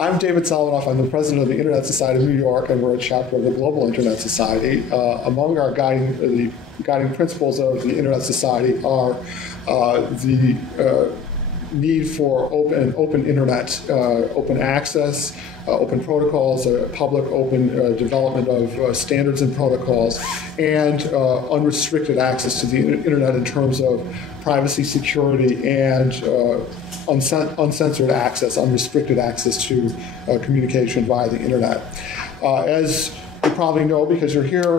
I'm David Solomon. I'm the president of the Internet Society of New York, and we're a chapter of the Global Internet Society. Among our guiding principles of the Internet Society are the need for open internet, open access, open protocols, public open development of standards and protocols, and unrestricted access to the internet in terms of privacy, security, and uncensored access, unrestricted access to communication via the internet. As you probably know, because you're here,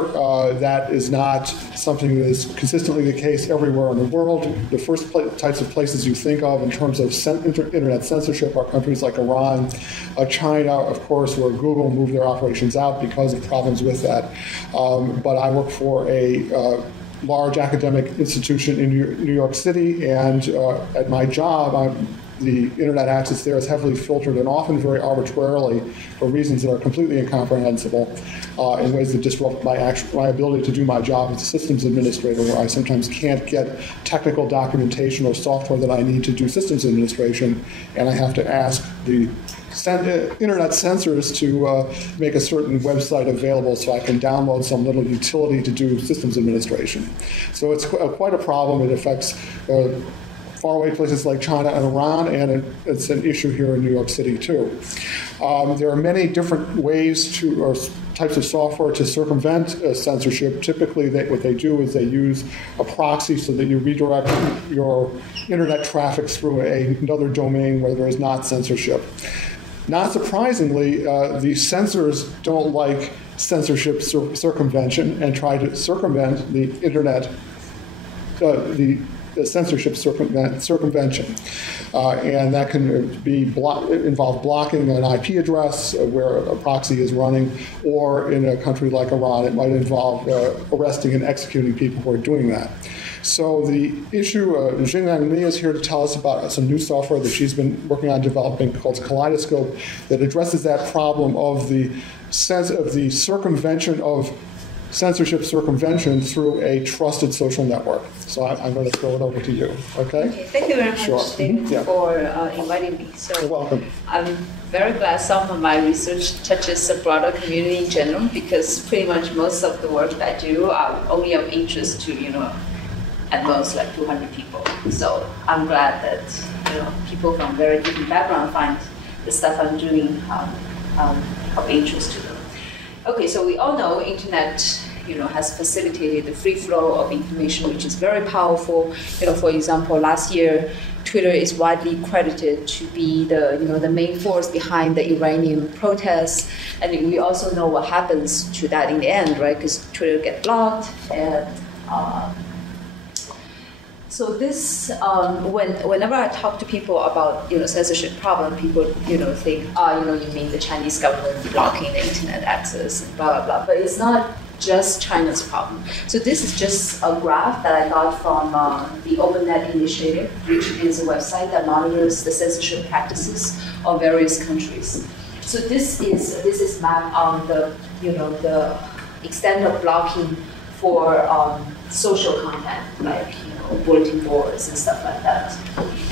that is not something that is consistently the case everywhere in the world. The first types of places you think of in terms of internet censorship are countries like Iran, China, of course, where Google moved their operations out because of problems with that. But I work for a large academic institution in New York City, and at my job, the internet access there is heavily filtered and often very arbitrarily for reasons that are completely incomprehensible in ways that disrupt my ability to do my job as a systems administrator, where I sometimes can't get technical documentation or software that I need to do systems administration, and I have to ask the internet censors to make a certain website available so I can download some little utility to do systems administration. So it's quite a problem. It affects faraway places like China and Iran, and it's an issue here in New York City too. There are many different ways or types of software to circumvent censorship. Typically, what they do is they use a proxy so that you redirect your internet traffic through another domain where there is not censorship. Not surprisingly, the censors don't like censorship circumvention and try to circumvent the internet, the censorship circumvention. And that can involve blocking an IP address where a proxy is running, or in a country like Iran, it might involve arresting and executing people who are doing that. So the issue, Jinyang Li is here to tell us about some new software that she's been working on developing called Kaleidoscope that addresses that problem of the circumvention of censorship circumvention through a trusted social network. So I'm going to throw it over to you. Okay? Thank you very much, David, for inviting me. So you're welcome. I'm very glad some of my research touches the broader community in general, because pretty much most of the work that I do are only of interest to, at most like 200 people. So I'm glad that people from very different backgrounds find the stuff I'm doing of interest to them. Okay, so we all know internet has facilitated the free flow of information, which is very powerful. For example, last year, Twitter is widely credited to be the main force behind the Iranian protests, and we also know what happens to that in the end, right? Because Twitter gets blocked, and so this, whenever I talk to people about censorship problem, people think, you mean the Chinese government blocking the internet access and blah blah blah. But it's not just China's problem. So this is just a graph that I got from the OpenNet Initiative, which is a website that monitors the censorship practices of various countries. So this is mapped on the the extent of blocking for social content, like bulletin boards and stuff like that.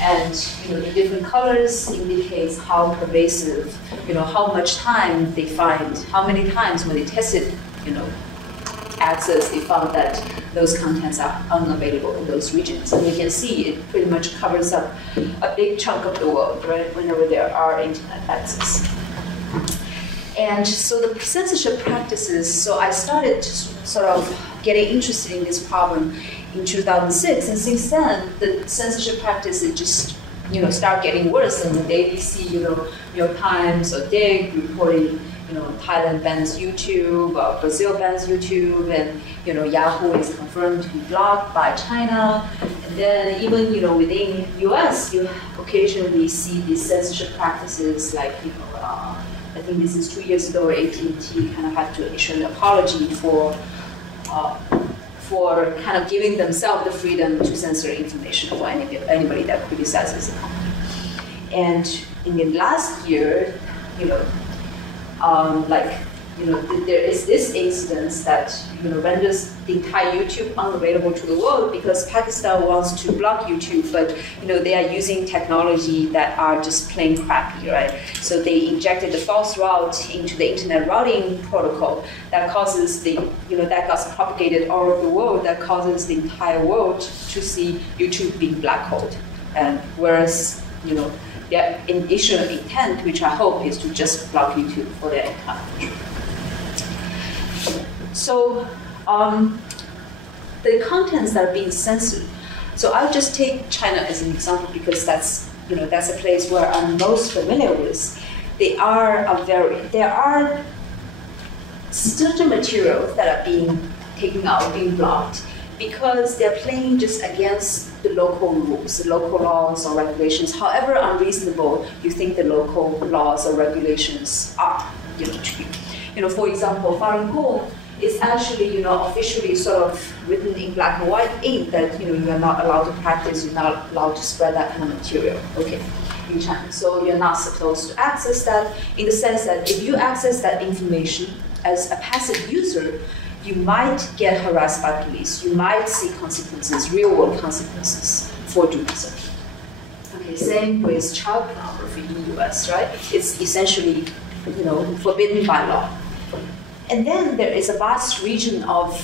And the different colors indicates how pervasive, how much time they find, how many times when they tested, access, they found that those contents are unavailable in those regions. And you can see it pretty much covers up a big chunk of the world, right, whenever there are internet access. And so the censorship practices, so I started sort of getting interested in this problem in 2006, and since then, the censorship practices just, start getting worse. And the daily see, New York Times or DIG reporting, Thailand bans YouTube, Brazil bans YouTube, and Yahoo is confirmed to be blocked by China. And then even within US, you occasionally see these censorship practices, like I think this is 2 years ago, AT&T kind of had to issue an apology for kind of giving themselves the freedom to censor information for anybody that criticizes the company. And in the last year, like there is this incidence that renders the entire YouTube unavailable to the world because Pakistan wants to block YouTube, but they are using technology that are just plain crappy, right? So they injected the false route into the internet routing protocol that causes that gets propagated all over the world, that causes the entire world to see YouTube being black holed, and whereas their initial intent, which I hope, is to just block YouTube for their entire country. So the contents that are being censored. So I'll just take China as an example because that's a place where I'm most familiar with. There are certain materials that are being taken out, being blocked, because they're playing just against the local rules, the local laws or regulations, however unreasonable you think the local laws or regulations are, to you. For example, Falun Gong is actually, officially sort of written in black and white ink that, you are not allowed to practice, you're not allowed to spread that kind of material, okay, in China. So you're not supposed to access that, in the sense that if you access that information as a passive user, you might get harassed by police, you might see consequences, real-world consequences for doing so. Okay, same with child pornography in the US, right? It's essentially, forbidden by law. And then there is a vast region of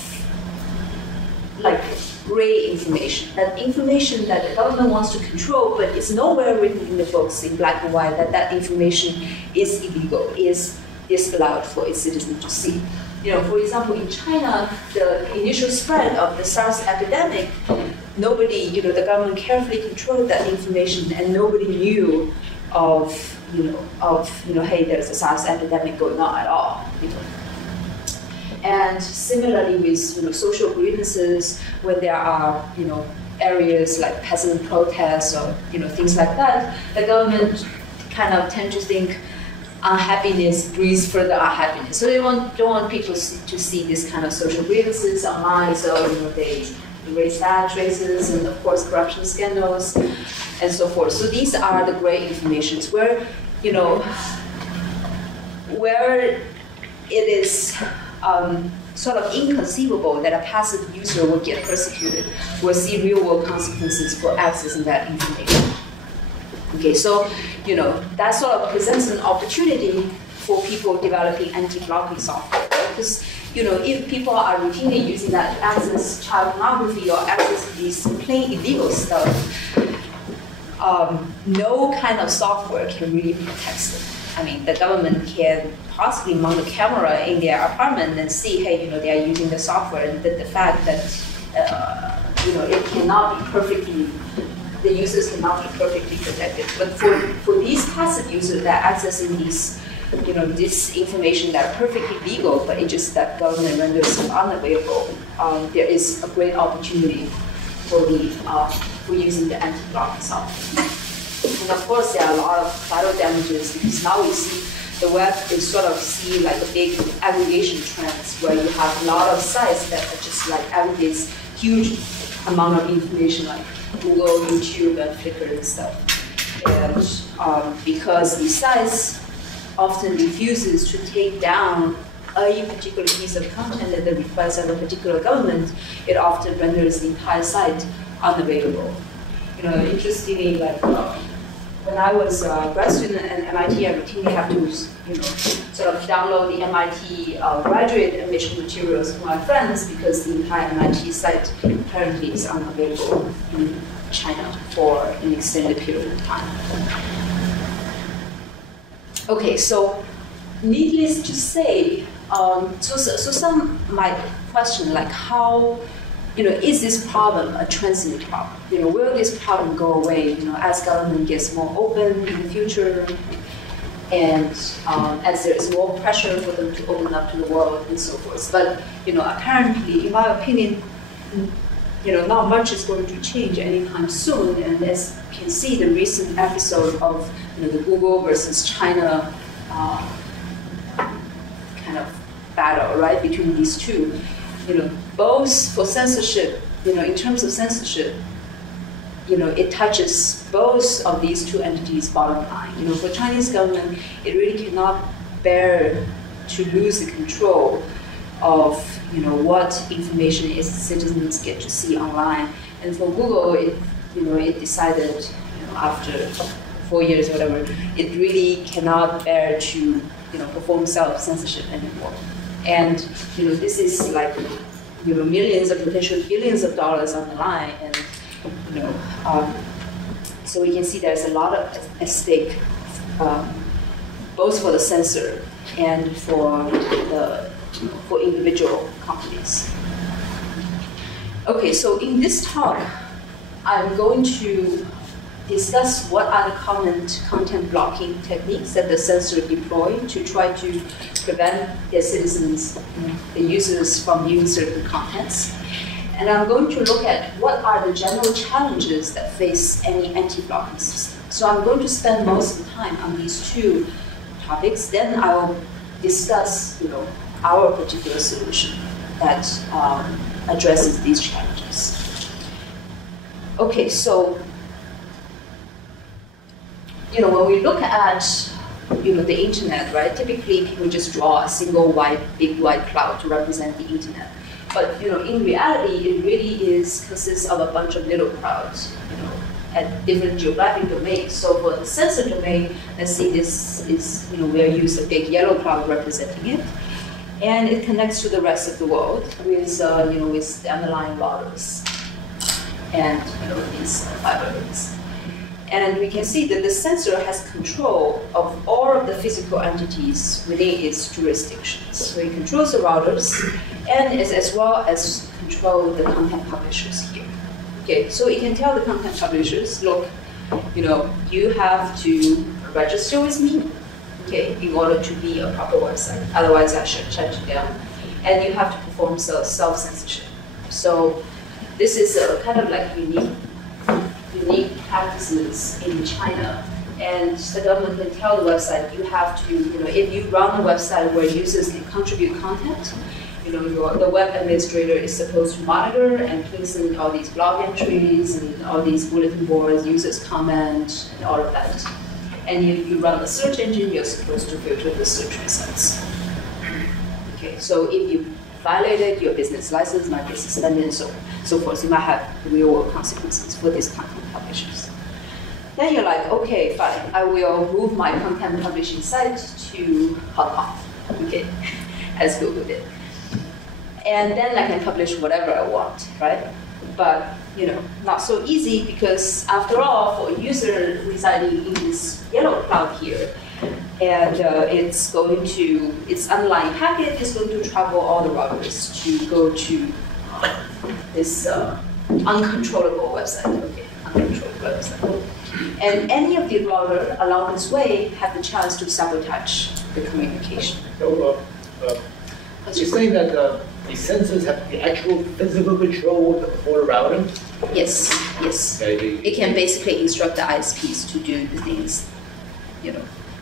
gray information, that information that the government wants to control, but it's nowhere written in the books in black and white that information is illegal, is disallowed for its citizens to see. For example, in China, the initial spread of the SARS epidemic, nobody, the government carefully controlled that information, and nobody knew of, hey, there's a SARS epidemic going on at all. And similarly with social grievances, when there are areas like peasant protests or things like that, the government kind of tend to think unhappiness breeds further unhappiness. So they don't want people to see this kind of social grievances online. So they raise that, traces, and of course corruption scandals, and so forth. So these are the gray informations where where it is sort of inconceivable that a passive user will get persecuted, will see real-world consequences for accessing that information. Okay, so that sort of presents an opportunity for people developing anti-blocking software. Because if people are routinely using that to access child pornography or access these plain illegal stuff, no kind of software can really protect them. I mean, the government can possibly mount a camera in their apartment and see, hey, they are using the software, and the fact that it cannot be perfectly, the users cannot be perfectly protected. But for these passive users that are accessing these, this information that are perfectly legal, but it's just that government renders them unavailable, there is a great opportunity for using the anti-blocking software. And of course, there are a lot of collateral damages because now we see the web is sort of like a big aggregation trends where you have a lot of sites that are just aggregates huge amount of information like Google, YouTube, and Flickr and stuff. And because these sites often refuses to take down a particular piece of content at the request of a particular government, it often renders the entire site unavailable. Interestingly, when I was a grad student at MIT, I routinely have to, sort of download the MIT graduate admission materials for my friends because the entire MIT site currently is unavailable in China for an extended period of time. Okay, so needless to say, so some might question how. Is this problem a transient problem? Will this problem go away, as government gets more open in the future, and as there is more pressure for them to open up to the world and so forth? But, apparently, in my opinion, not much is going to change anytime soon. And as you can see, the recent episode of the Google versus China kind of battle, right, between these two. Both for censorship, in terms of censorship, it touches both of these two entities' bottom line. For Chinese government, it really cannot bear to lose the control of what information its citizens get to see online. And for Google, it decided after 4 years, whatever, it really cannot bear to perform self-censorship anymore. And this is like millions or potentially billions of dollars on the line, and so we can see there's a lot at stake, both for the censor and for individual companies. Okay, so in this talk, I'm going to discuss what are the common content blocking techniques that the censor deploy to try to prevent their citizens, the users, from viewing certain contents. And I'm going to look at what are the general challenges that face any anti-blocking system. So I'm going to spend most of the time on these two topics. Then I will discuss, our particular solution that addresses these challenges. Okay, so when we look at the internet, right? Typically, people just draw a single big white cloud to represent the internet. But in reality, it really consists of a bunch of little clouds, at different geographic domains. So for the sensor domain, let's see, this is we use a big yellow cloud representing it, and it connects to the rest of the world with with the underlying routers and these fiber links. And we can see that the sensor has control of all of the physical entities within its jurisdictions. So it controls the routers and as well as control the content publishers here. Okay, so it can tell the content publishers, look, you have to register with me, okay, in order to be a proper website. Otherwise, I should shut you down. And you have to perform self-censorship. So this is a kind of like unique practices in China, and the government can tell the website you have to, if you run a website where users can contribute content, the web administrator is supposed to monitor and place in all these blog entries and all these bulletin boards, users comment, and all of that. And if you run a search engine, you're supposed to filter the search results. Okay, so if you violated your business license, might be suspended, and so forth. You might have real-world consequences for these content publishers. Then you're like, okay, fine, I will move my content publishing site to Hong Kong, okay, as Google did. And then I can publish whatever I want, right? But, not so easy, because after all, for a user residing in this yellow cloud here, and its underlying packet is going to travel all the routers to go to this uncontrollable website, okay, uncontrollable website. And any of the router along this way have the chance to sabotage the communication. So, you're saying that the sensors have the actual physical control for the routing? Yes, yes. Okay, it can basically instruct the ISPs to do the things,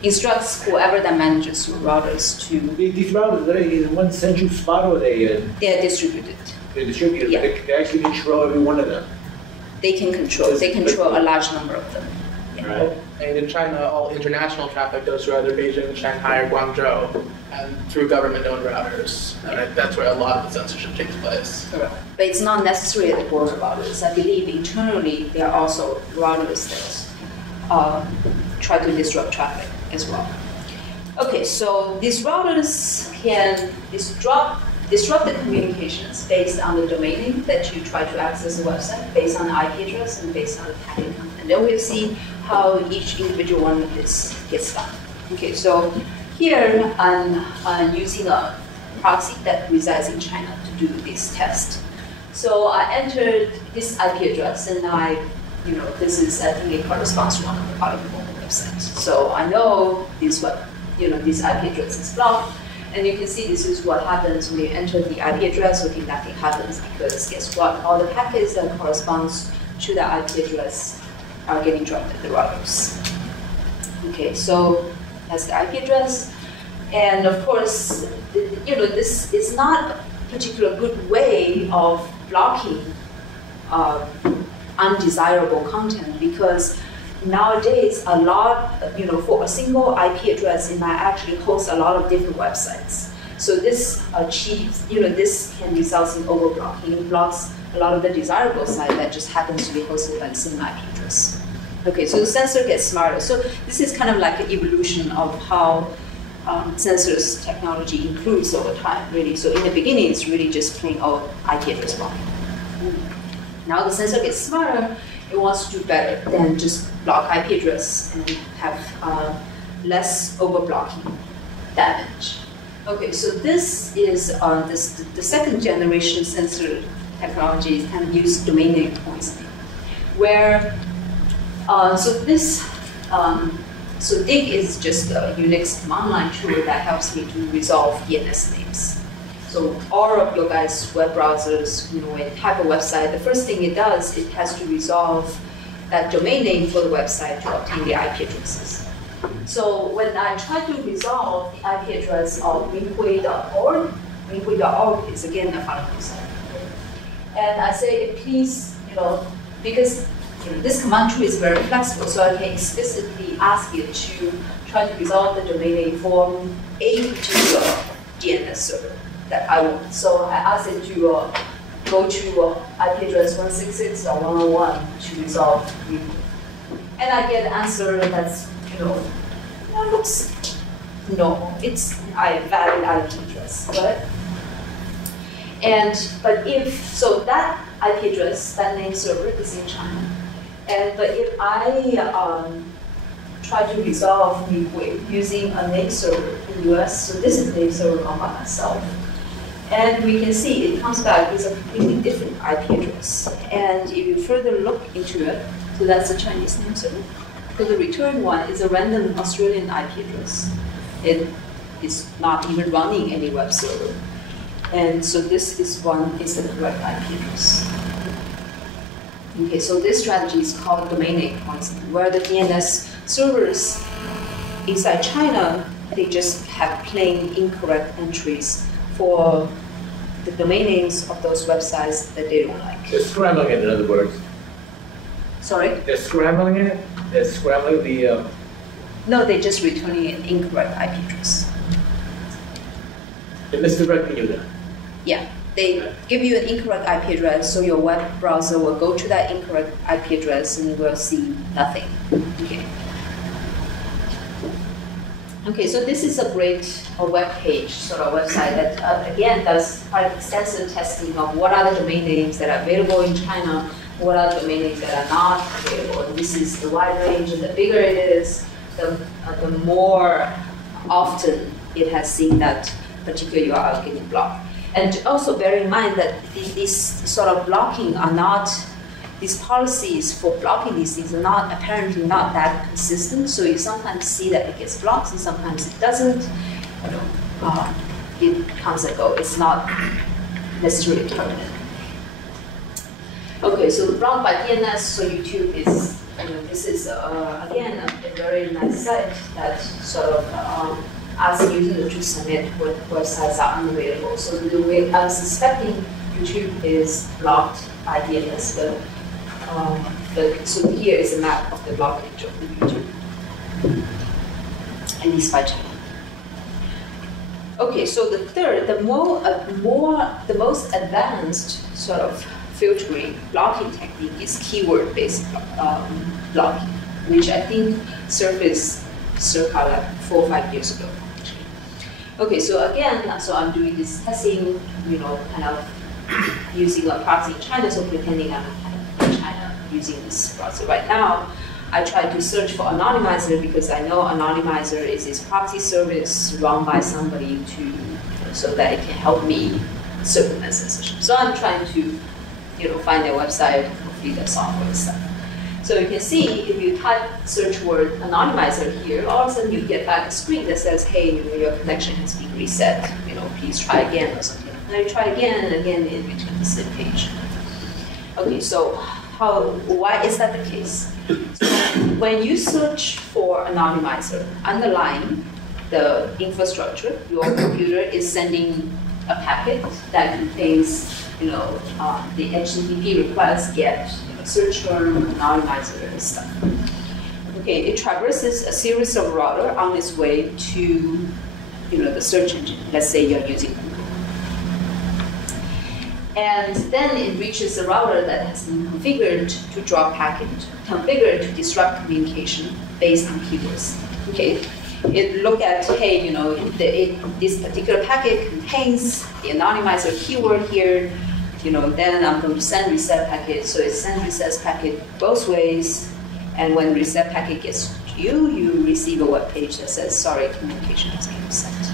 instructs whoever that manages your routers to. These routers, are they in one central spot, or they are distributed? They're distributed. Yeah. They actually control every one of them. They can control. They control a large number of them. Yeah. Right. And in China, all international traffic goes through either Beijing, Shanghai, or Guangzhou, and through government-owned routers. Right? That's where a lot of the censorship takes place. But it's not necessarily at the border routers. I believe internally there are also routers that try to disrupt traffic as well. Okay, so these routers can disrupt the communications based on the domain name that you try to access the website, based on the IP address and based on the packet content. And then we'll see how each individual one of this gets done. Okay, so here I'm using a proxy that resides in China to do this test. So I entered this IP address, and this is, I think it corresponds to one of the article websites. So I know this IP address is blocked. And you can see this is what happens when you enter the IP address. Okay, nothing happens, because guess what? All the packets that corresponds to the IP address are getting dropped at the routers. Okay, so that's the IP address. And of course, this is not a particular good way of blocking undesirable content, because nowadays, a lot, for a single IP address, it might actually host a lot of different websites. So this achieves, this can result in overblocking. It blocks a lot of the desirable site that just happens to be hosted by the same IP address. Okay, so the sensor gets smarter. So this is kind of like an evolution of how sensors technology improves over time, really. So in the beginning, it's really just plain old IP address blocking. Now the sensor gets smarter. It wants to do better than just block IP address and have less overblocking damage. Okay, so this is the second generation sensor technology kind of use domain name poisoning, where so dig is just a Unix command line tool that helps me to resolve DNS names. So all of your guys' web browsers, when you type a website, the first thing it does, it has to resolve that domain name for the website to obtain the IP addresses. So when I try to resolve the IP address of winhui.org, winhui.org is again a functional site. And I say, please, because this command tree is very flexible, so I can explicitly ask it to try to resolve the domain name for a particular DNS server that I want. So I ask it to go to IP address 166 or 101 to resolve winhui. And I get an answer that's, looks normal. It's a valid IP address, right? But so that IP address, that name server is in China. But if I try to resolve winhui using a name server in the US, so this is a name server run by myself. And we can see it comes back with a completely different IP address. And if you further look into it, so that's a Chinese name server. So the return one is a random Australian IP address. It is not even running any web server. And so this is the correct IP address. Okay, so this strategy is called domain name poisoning, where the DNS servers inside China, they just have plain incorrect entries for the domain names of those websites that they don't like. They're scrambling it, in other words. Sorry? They're scrambling it? They're scrambling the... No, they're just returning an incorrect IP address. They're misdirecting you then? Yeah. They give you an incorrect IP address, so your web browser will go to that incorrect IP address and will see nothing. Okay, so this is a great web page, sort of website that, again, does quite extensive testing of what are the domain names that are available in China, what are the domain names that are not available. And this is the wide range, and the bigger it is, the more often it has seen that particular URL getting blocked. And also bear in mind that these sort of blocking are not, these policies for blocking these things are apparently not that consistent. So you sometimes see that it gets blocked and sometimes it doesn't. It comes and goes. It's not necessarily permanent. Okay, so blocked by DNS, so YouTube is, this is again a very nice site that sort of asks users to submit what websites are unavailable. So the way I'm suspecting YouTube is blocked by DNS, but so here is a map of the blockage of the YouTube, at least by China. Okay, so the third, the most advanced sort of filtering blocking technique is keyword-based blocking, which I think surfaced circa like 4 or 5 years ago. Okay, so again, so I'm doing this testing, kind of using a proxy in China, so pretending I'm in China using this browser right now. I try to search for anonymizer because I know anonymizer is this proxy service run by somebody so that it can help me circumvent censorship. So I'm trying to, find their website, complete their software and stuff. So you can see if you type search word anonymizer here, all of a sudden you get back a screen that says, hey, your connection has been reset. Please try again or something. Now you try again and again in between the same page. Okay, so why is that the case? So when you search for anonymizer, underlying the infrastructure, your computer is sending a packet that contains, the HTTP request, get search term, anonymizer, and stuff. Okay, it traverses a series of routers on its way to, the search engine. Let's say you're using Google. And then it reaches a router that has been configured to draw packet, configured to disrupt communication based on keywords. Okay, it look at, hey, this particular packet contains the anonymizer keyword here. Then I'm going to send reset packet. So it sends reset packet both ways. And when the reset packet gets to you, you receive a web page that says, sorry, communication has been reset.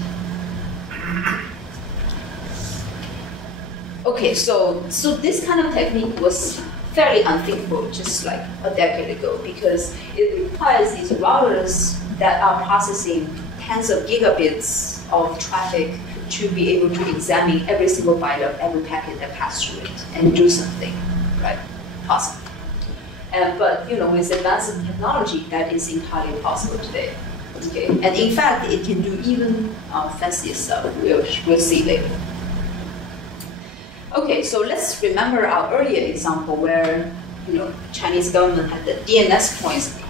Okay, so this kind of technique was fairly unthinkable just like a decade ago, because it requires these routers that are processing tens of gigabits of traffic to be able to examine every single byte of every packet that passed through it and do something, right? Possible. But with advanced technology, that is entirely possible today. Okay, and in fact, it can do even fancier stuff. We'll see later. Okay, so let's remember our earlier example where Chinese government had the DNS poisoning,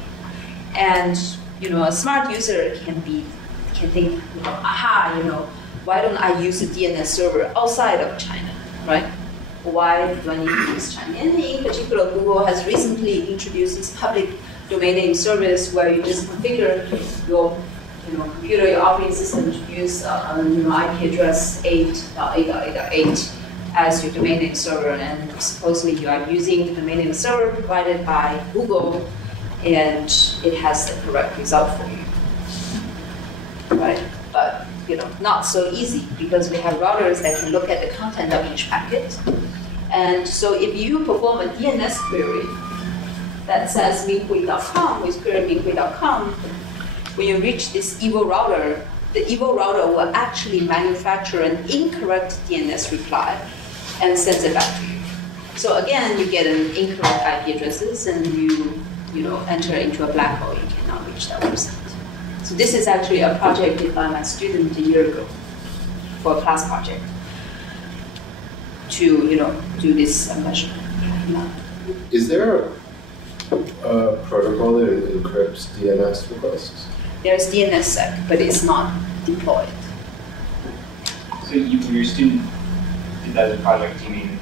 and a smart user can think, aha, why don't I use a DNS server outside of China, right? Why do I need to use China? And in particular, Google has recently introduced this public domain name service where you just configure your computer, your operating system to use IP address 8.8.8.8 as your domain name server, and supposedly you are using the domain name server provided by Google, and it has the correct result for you, right? But not so easy, because we have routers that can look at the content of each packet. And so if you perform a DNS query that says minghui.com with query minghui.com, when you reach this evil router, the evil router will actually manufacture an incorrect DNS reply and sends it back to you. So again, you get an incorrect IP addresses, and you enter into a black hole. You cannot reach that website. So this is actually a project did by my student a year ago for a class project to do this measurement. Yeah. Is there a protocol that encrypts DNS requests? There's DNSSEC, but it's not deployed. So your student did that as a project, you mean?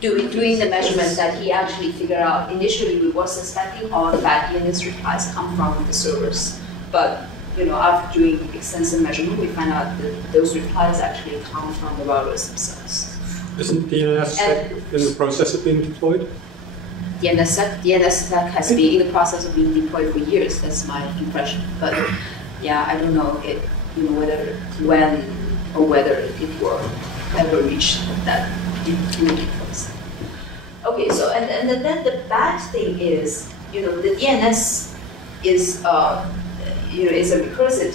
Doing the measurement that he actually figured out. Initially, we were suspecting all the bad DNS replies come from the servers. But after doing extensive measurement, we find out that those replies actually come from the routers themselves. Isn't DNSSEC in the process of being deployed? DNSSEC has been in the process of being deployed for years. That's my impression. But yeah, I don't know when or whether it will ever reach that intermediate place. Okay, so and then the bad thing is, the DNS is is a recursive.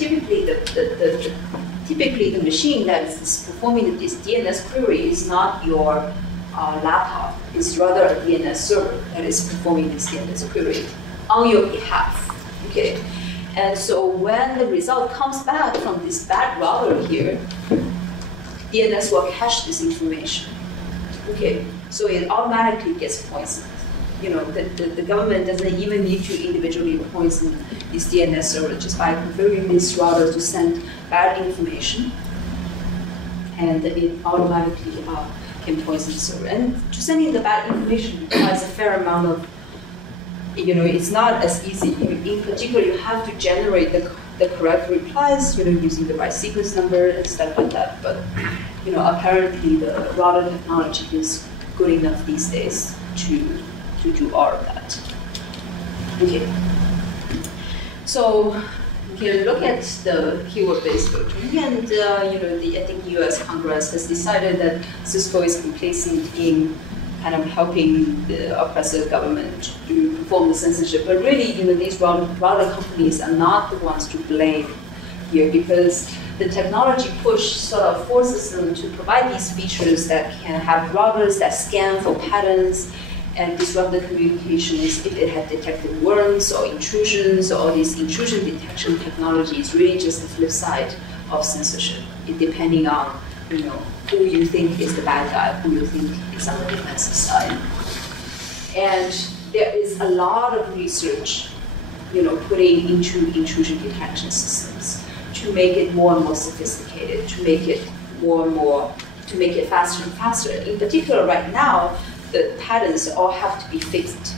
Typically the machine that is performing this DNS query is not your laptop. It's rather a DNS server that is performing this DNS query on your behalf. Okay, and so when the result comes back from this bad router here, DNS will cache this information. Okay, so it automatically gets poisoned. The government doesn't even need to individually poison this DNS server just by configuring this router to send bad information, and it automatically can poison the server. And to send in the bad information requires a fair amount of, it's not as easy. In particular, you have to generate the correct replies, using the right sequence number and stuff like that. But, apparently the router technology is good enough these days to do all of that. Okay. So you can look at the keyword-based filtering, and I think U.S. Congress has decided that Cisco is complacent in kind of helping the oppressive government to perform the censorship. But really, these router companies are not the ones to blame here, because the technology push sort of forces them to provide these features that can have routers that scan for patterns and disrupt the communications if it had detected worms or intrusions. Or all these intrusion detection technology is really just the flip side of censorship, depending on who you think is the bad guy, who you think is on the defensive side. And there is a lot of research putting into intrusion detection systems to make it more and more sophisticated, to make it more and more, to make it faster and faster. In particular, right now, the patterns all have to be fixed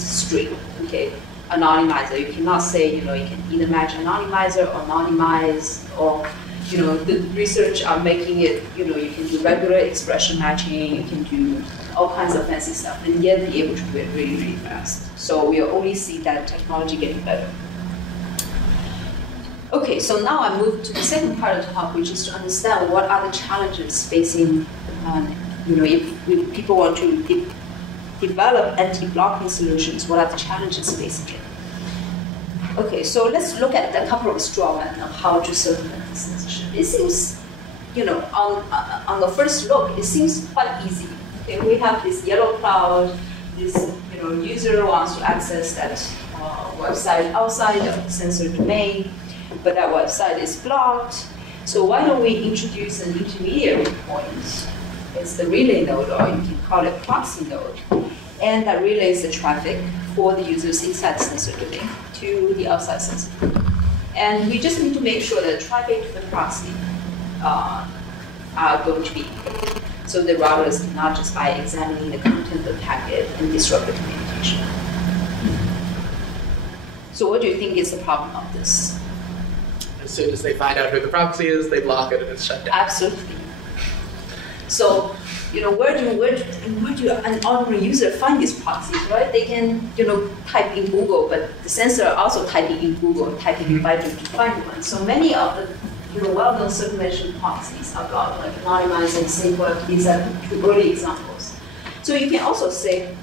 string, okay? Anonymizer, you cannot say, you can either match anonymizer or anonymize, or, the research are making it, you can do regular expression matching, you can do all kinds of fancy stuff, and yet be able to do it really, really fast. So we'll only see that technology getting better. Okay, so now I move to the second part of the talk, which is to understand what are the challenges facing, if people want to develop anti-blocking solutions, what are the challenges facing it? Okay, so let's look at a couple of straw men of how to circumvent censorship. It seems, on the first look, it seems quite easy. Okay, we have this yellow cloud, this user wants to access that website outside of the censored domain, but that website is blocked. So why don't we introduce an intermediary point? It's the relay node, or you can call it proxy node. And that relays the traffic for the users inside the censored domain to the outside censored domain. And we just need to make sure that traffic to the proxy are going to be encrypted. So the routers cannot just by examining the content of the packet and disrupt the communication. So what do you think is the problem of this? As soon as they find out who the proxy is, they block it and it's shut down. Absolutely. So, where do an ordinary user find these proxies, right? They can, type in Google, but the censor also typing in Google, typing in Baidu to find one. So many of the, well-known circumvention proxies are blocked, like anonymizing, safeguard. These are two early examples. So you can also say,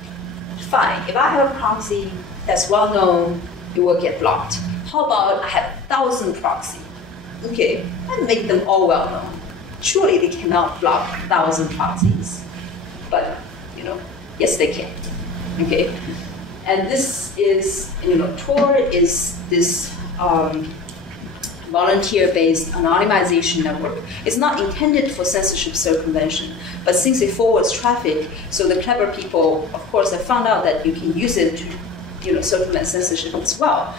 fine, if I have a proxy that's well-known, it will get blocked. How about I have 1,000 proxies? Okay, and make them all well-known. Surely they cannot block 1,000 proxies, but yes they can. Okay, and this is Tor is this volunteer-based anonymization network. It's not intended for censorship circumvention, but since it forwards traffic, so the clever people, of course, have found out that you can use it to circumvent censorship as well.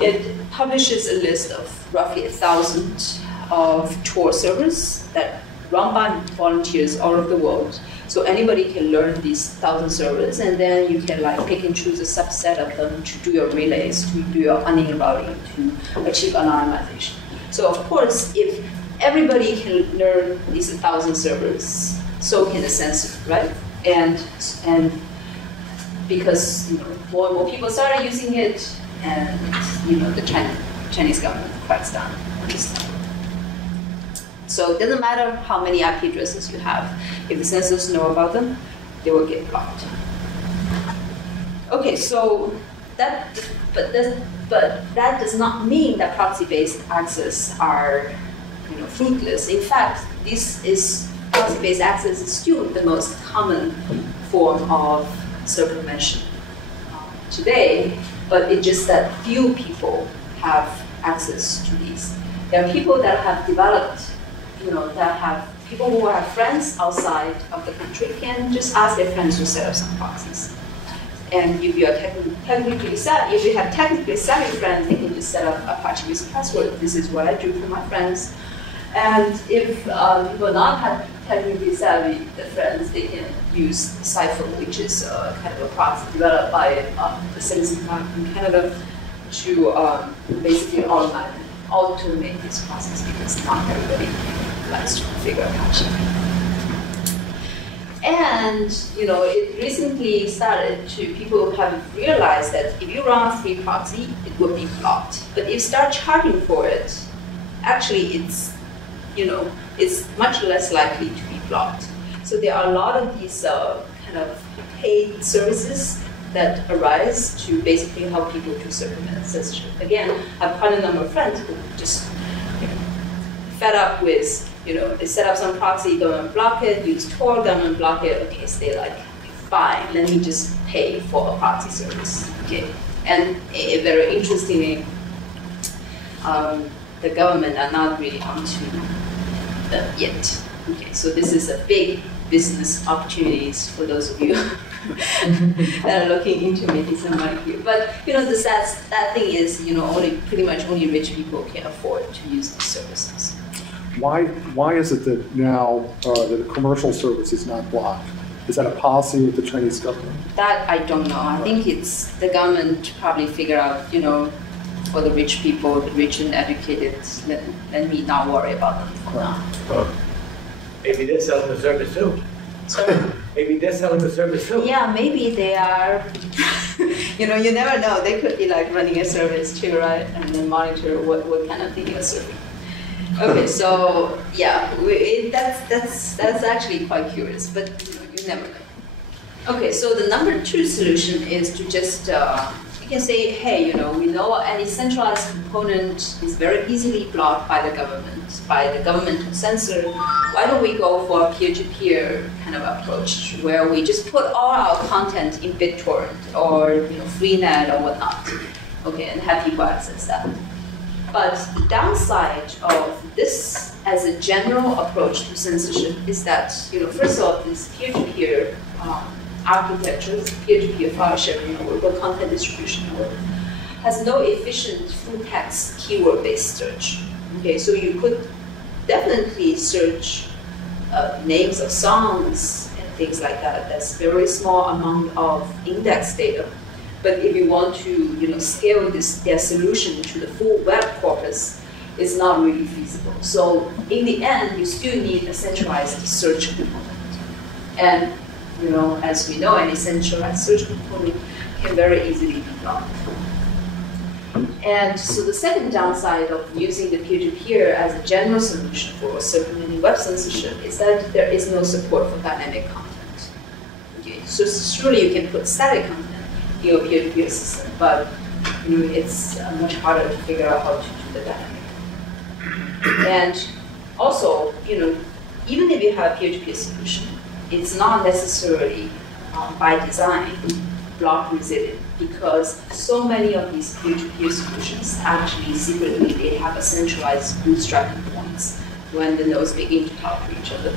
It publishes a list of roughly 1,000 of Tor servers that run by volunteers all over the world. So anybody can learn these 1,000 servers, and then you can pick and choose a subset of them to do your relays, to do your onion routing, to achieve anonymization. So of course, if everybody can learn these 1,000 servers, so can the censor, right? And because more and more people started using it, and the Chinese government cracks down on this stuff. So it doesn't matter how many IP addresses you have. If the censors know about them, they will get blocked. Okay, so that does not mean that proxy-based access are fruitless. In fact, proxy-based access is still the most common form of circumvention today, but it's just that few people have access to these. There are people that have developed people who have friends outside of the country can just ask their friends to set up some proxies. And if you are technically savvy, if you have technically savvy friends, they can just set up Apache with password. This is what I do for my friends. And if people not technically savvy, the friends, they can use Cypher, which is kind of a proxy developed by the citizen in Canada to basically automate these processes, because not everybody likes to configure Apache. And it recently started to, people have realized that if you run a free proxy, it would be blocked. But if you start charging for it, actually it's much less likely to be blocked. So there are a lot of these kind of paid services that arise to basically help people to circumvent censorship. Again, I have quite a number of friends who just fed up with, they set up some proxy, don't unblock it, use Tor, don't unblock it. Okay, so they're like, fine, let me just pay for a proxy service. Okay, and very interestingly, the government are not really onto them yet. Okay, so this is a big business opportunities for those of you that are looking into maybe some money here. But the sad thing is, pretty much only rich people can afford to use these services. Why is it that now that a commercial service is not blocked? Is that a policy with the Chinese government? That I don't know. I think it's the government probably figure out, for the rich people, the rich and educated, let me not worry about them for now. Maybe they're selling the service too. So, maybe they're selling the service too. Yeah, maybe they are. You never know. They could be like running a service too, right? And then monitor what kind of thing you're serving. Okay, so yeah, that's actually quite curious, but you never know. Okay, so the number 2 solution is to just you can say, hey, we know any centralized component is very easily blocked by the governmental censor. Why don't we go for a peer-to-peer kind of approach where we just put all our content in BitTorrent or Freenet or whatnot, okay, and have people access that. But the downside of this as a general approach to censorship is that, first of all, this peer-to-peer architecture, peer-to-peer file sharing or content distribution has no efficient full-text keyword-based search. Okay, so you could definitely search names of songs and things like that. That's very small amount of index data. But if you want to, scale their solution to the full web corpus, it's not really feasible. So in the end, you still need a centralized search component. And, as we know, any centralized search component can very easily be blocked. And so the second downside of using the peer-to-peer as a general solution for circulating web censorship is that there is no support for dynamic content. Okay, so surely you can put static content in your peer-to-peer system, but it's much harder to figure out how to do the dynamic. And also, even if you have a peer-to-peer solution, it's not necessarily by design block resilient, because so many of these peer-to-peer solutions actually secretly they have a centralized bootstrapping points when the nodes begin to talk to each other.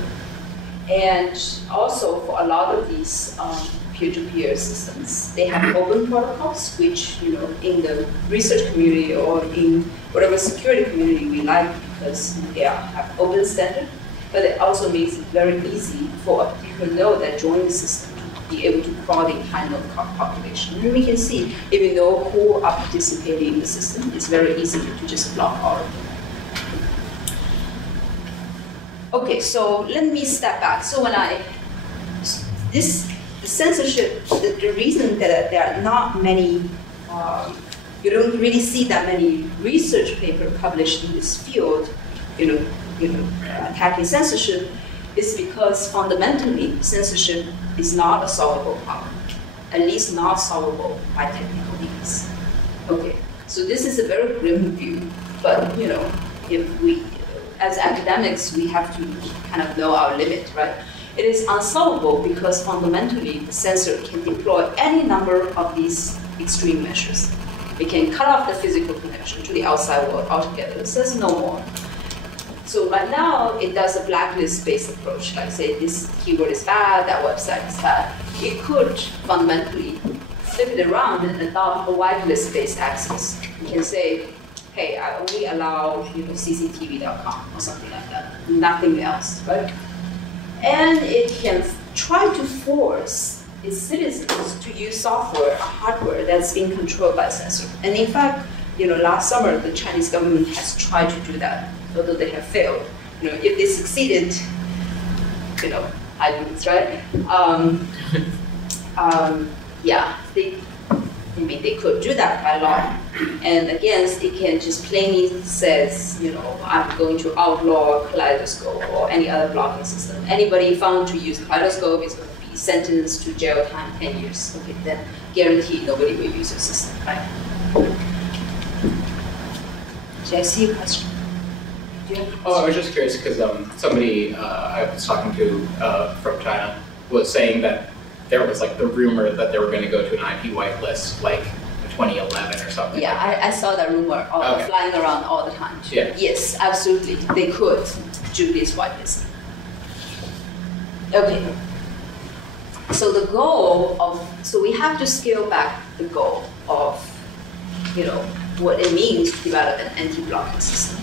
And also for a lot of these peer-to-peer systems, they have open protocols, which in the research community or in whatever security community we like, because they have open standard. But it also makes it very easy for a particular node that joins the system to be able to crawl the entire node population. And we can see, if you know who are participating in the system, it's very easy to just block all of them. Okay, so let me step back. So when the censorship, the reason that there are not many, you don't really see that many research papers published in this field, attacking censorship, is because fundamentally censorship is not a solvable problem, at least not solvable by technical means. Okay, so this is a very grim view, but if we, as academics, we have to kind of know our limit, right? It is unsolvable because fundamentally the censor can deploy any number of these extreme measures. It can cut off the physical connection to the outside world altogether. It says no more. So right now, it does a blacklist-based approach. Like say, this keyword is bad, that website is bad. It could fundamentally flip it around and adopt a whitelist-based access. You can say, hey, I only allow cctv.com or something like that, nothing else, right? And it can try to force its citizens to use software or hardware that's being controlled by censor. And in fact, last summer, the Chinese government has tried to do that, although they have failed. If they succeeded, I lose, right? Yeah, they could do that by law. And again, it can just plainly says, I'm going to outlaw Kaleidoscope or any other blocking system. Anybody found to use Kaleidoscope is going to be sentenced to jail time 10 years. Okay, then guaranteed nobody will use your system, right? Did I see a question? Oh, I was just curious because somebody I was talking to from China was saying that there was like the rumor that they were going to go to an IP whitelist like 2011 or something. Yeah, like I saw that rumor flying around all the time too. Yeah. Yes, absolutely. They could do this whitelist. Okay. So the goal of, so we have to scale back the goal of, what it means to develop an anti-blocking system.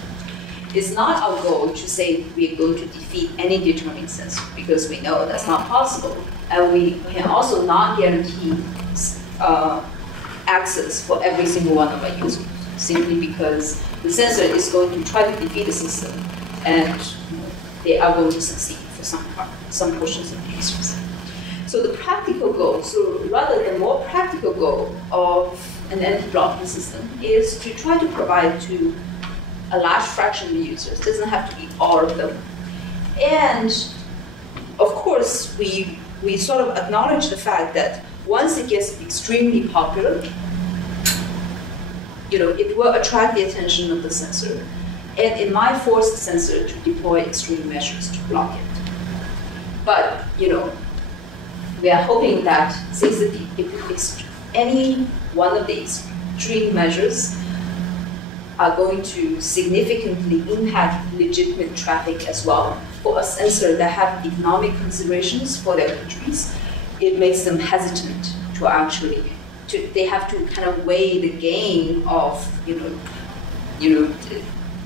It's not our goal to say we're going to defeat any determining censor, because we know that's not possible. And we can also not guarantee access for every single one of our users, simply because the censor is going to try to defeat the system, and they are going to succeed for some portions of the users. So the practical goal, so rather the more practical goal of an anti-blocking system is to try to provide to a large fraction of the users. It doesn't have to be all of them. And of course, we sort of acknowledge the fact that once it gets extremely popular, it will attract the attention of the censor, and it might force the censor to deploy extreme measures to block it. But we are hoping that since any one of the extreme measures are going to significantly impact legitimate traffic as well, for a censor that have economic considerations for their countries, it makes them hesitant to actually, they have to kind of weigh the gain of,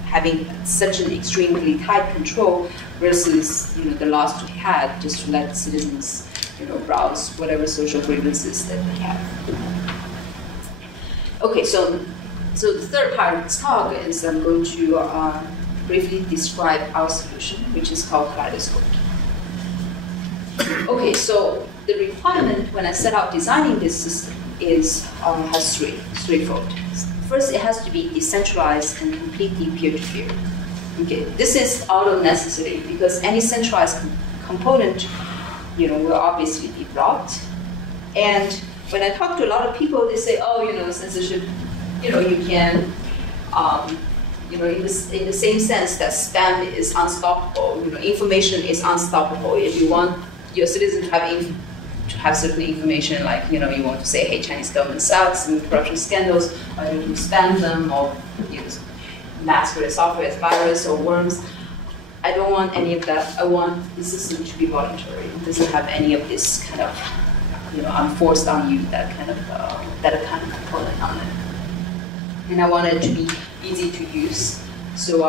having such an extremely tight control versus, the loss we had just to let citizens, browse whatever social grievances that they have. Okay, so the third part of this talk is I'm going to briefly describe our solution, which is called Kaleidoscope. Okay, so the requirement when I set out designing this system is has threefold. First, it has to be decentralized and completely peer-to-peer. Okay, this is out of necessity because any centralized component, will obviously be blocked. And when I talk to a lot of people, they say, oh, censorship, you can, in the same sense that spam is unstoppable, information is unstoppable. If you want your citizens to have certain information, like, you want to say, hey, Chinese government sucks, and corruption scandals, why don't you spam them, or masquerade software as virus or worms. I don't want any of that. I want the system to be voluntary. It doesn't have any of this kind of, I'm forced on you, that kind of component on it. And I want it to be easy to use. So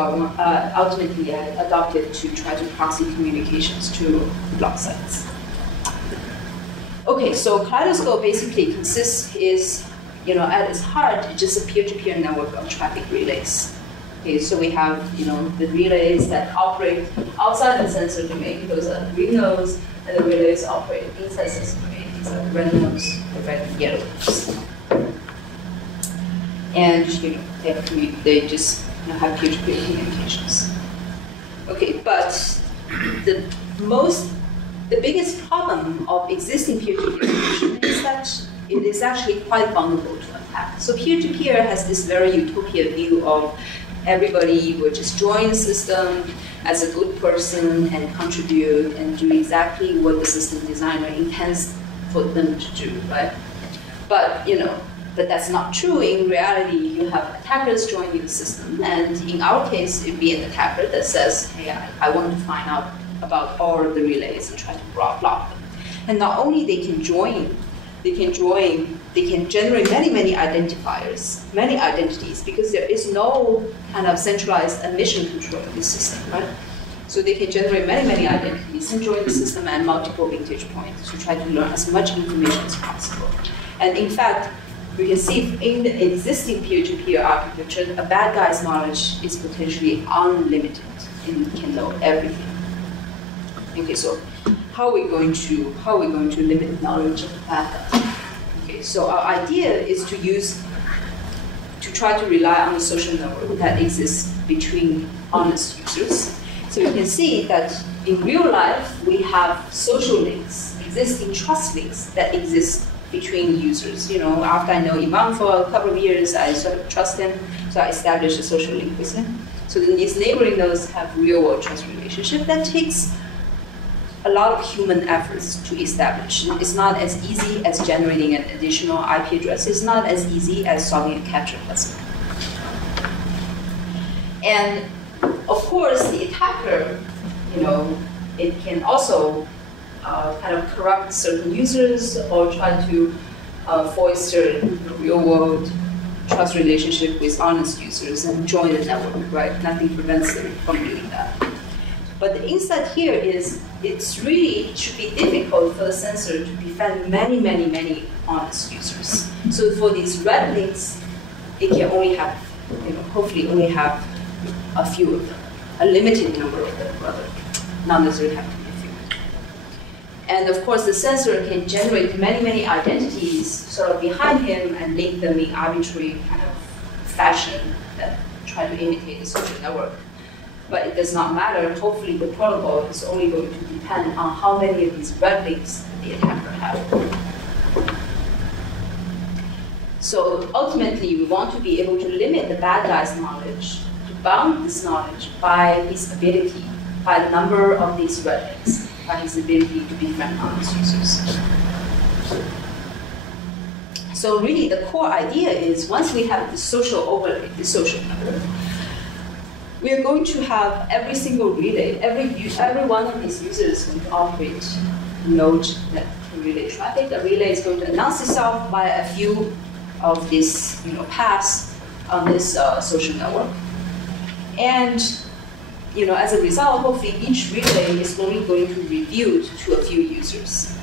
ultimately, I adopted to try to proxy communications to block sites. Okay, so Kaleidoscope basically is, at its heart, just a peer-to-peer network of traffic relays. Okay, so we have, the relays that operate outside the sensor domain. Those are the green nodes, and the relays operate inside the sensor domain. These are the red nodes, the red and yellow nodes. And they just have peer-to-peer communications. Okay, but the biggest problem of existing peer-to-peer communication is that it is actually quite vulnerable to attack. So peer-to-peer has this very utopia view of everybody will just join the system as a good person and contribute and do exactly what the system designer intends for them to do, right? But but that's not true. In reality, you have attackers joining the system, and in our case, it'd be an attacker that says, hey, I want to find out about all of the relays and try to block them. And not only they can join, they can generate many identifiers, many identities, because there is no kind of centralized admission control in this system, right? So they can generate many identities and join the system at multiple vantage points to try to learn as much information as possible. And in fact, we can see in the existing peer-to-peer architecture, a bad guy's knowledge is potentially unlimited and can know everything. Okay, so how are we going to limit knowledge of the bad guy? Okay, so our idea is to try to rely on the social network that exists between honest users. So you can see that in real life, we have social links, existing trust links that exist between users. After I know Iman for a couple of years, I sort of trust him, so I established a social link with him. So then these neighboring nodes have real-world trust relationship that takes a lot of human efforts to establish. It's not as easy as generating an additional IP address. It's not as easy as solving a capture puzzle. And of course, the attacker, it can also kind of corrupt certain users or try to foster real-world trust relationship with honest users and join the network, right? Nothing prevents them from doing that. But the insight here is it should be difficult for the censor to defend many, many, many honest users. So for these red links, it can only have, hopefully only have a few of them, a limited number of them, rather, not necessarily have to be a few. And of course, the censor can generate many, many identities sort of behind him and link them in arbitrary kind of fashion that try to imitate the social network. But it does not matter. Hopefully, the protocol is only going to depend on how many of these red links the attacker has. So ultimately, we want to be able to limit the bad guy's knowledge, to bound this knowledge by his ability, by the number of these red links, by his ability to befriend honest users. So really, the core idea is once we have the social overlay, the social network, we are going to have every single relay, every one of these users is going to operate a node that can relay traffic. The relay is going to announce itself via a few of these paths on this social network. And as a result, hopefully each relay is only going to review to a few users.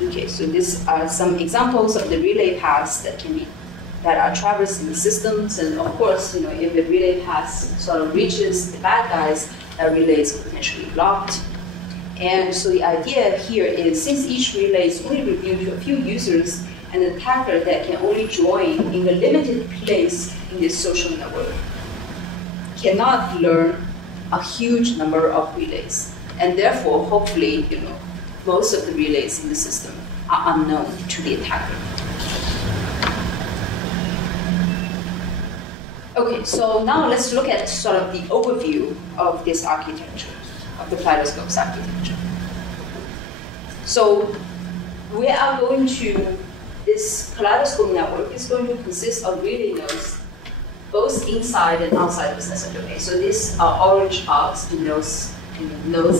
Okay, so these are some examples of the relay paths that are traversing the systems, and of course, if the relay path sort of reaches the bad guys, that relay is potentially blocked. And so the idea here is, since each relay is only reviewed to a few users, an attacker that can only join in a limited place in this social network cannot learn a huge number of relays, and therefore, hopefully, most of the relays in the system are unknown to the attacker. Okay, so now let's look at sort of the overview of this architecture, of the Kaleidoscope's architecture. So we are going to, this Kaleidoscope network is going to consist of relay nodes, both inside and outside the sensor domain. So these are orange arcs, the nodes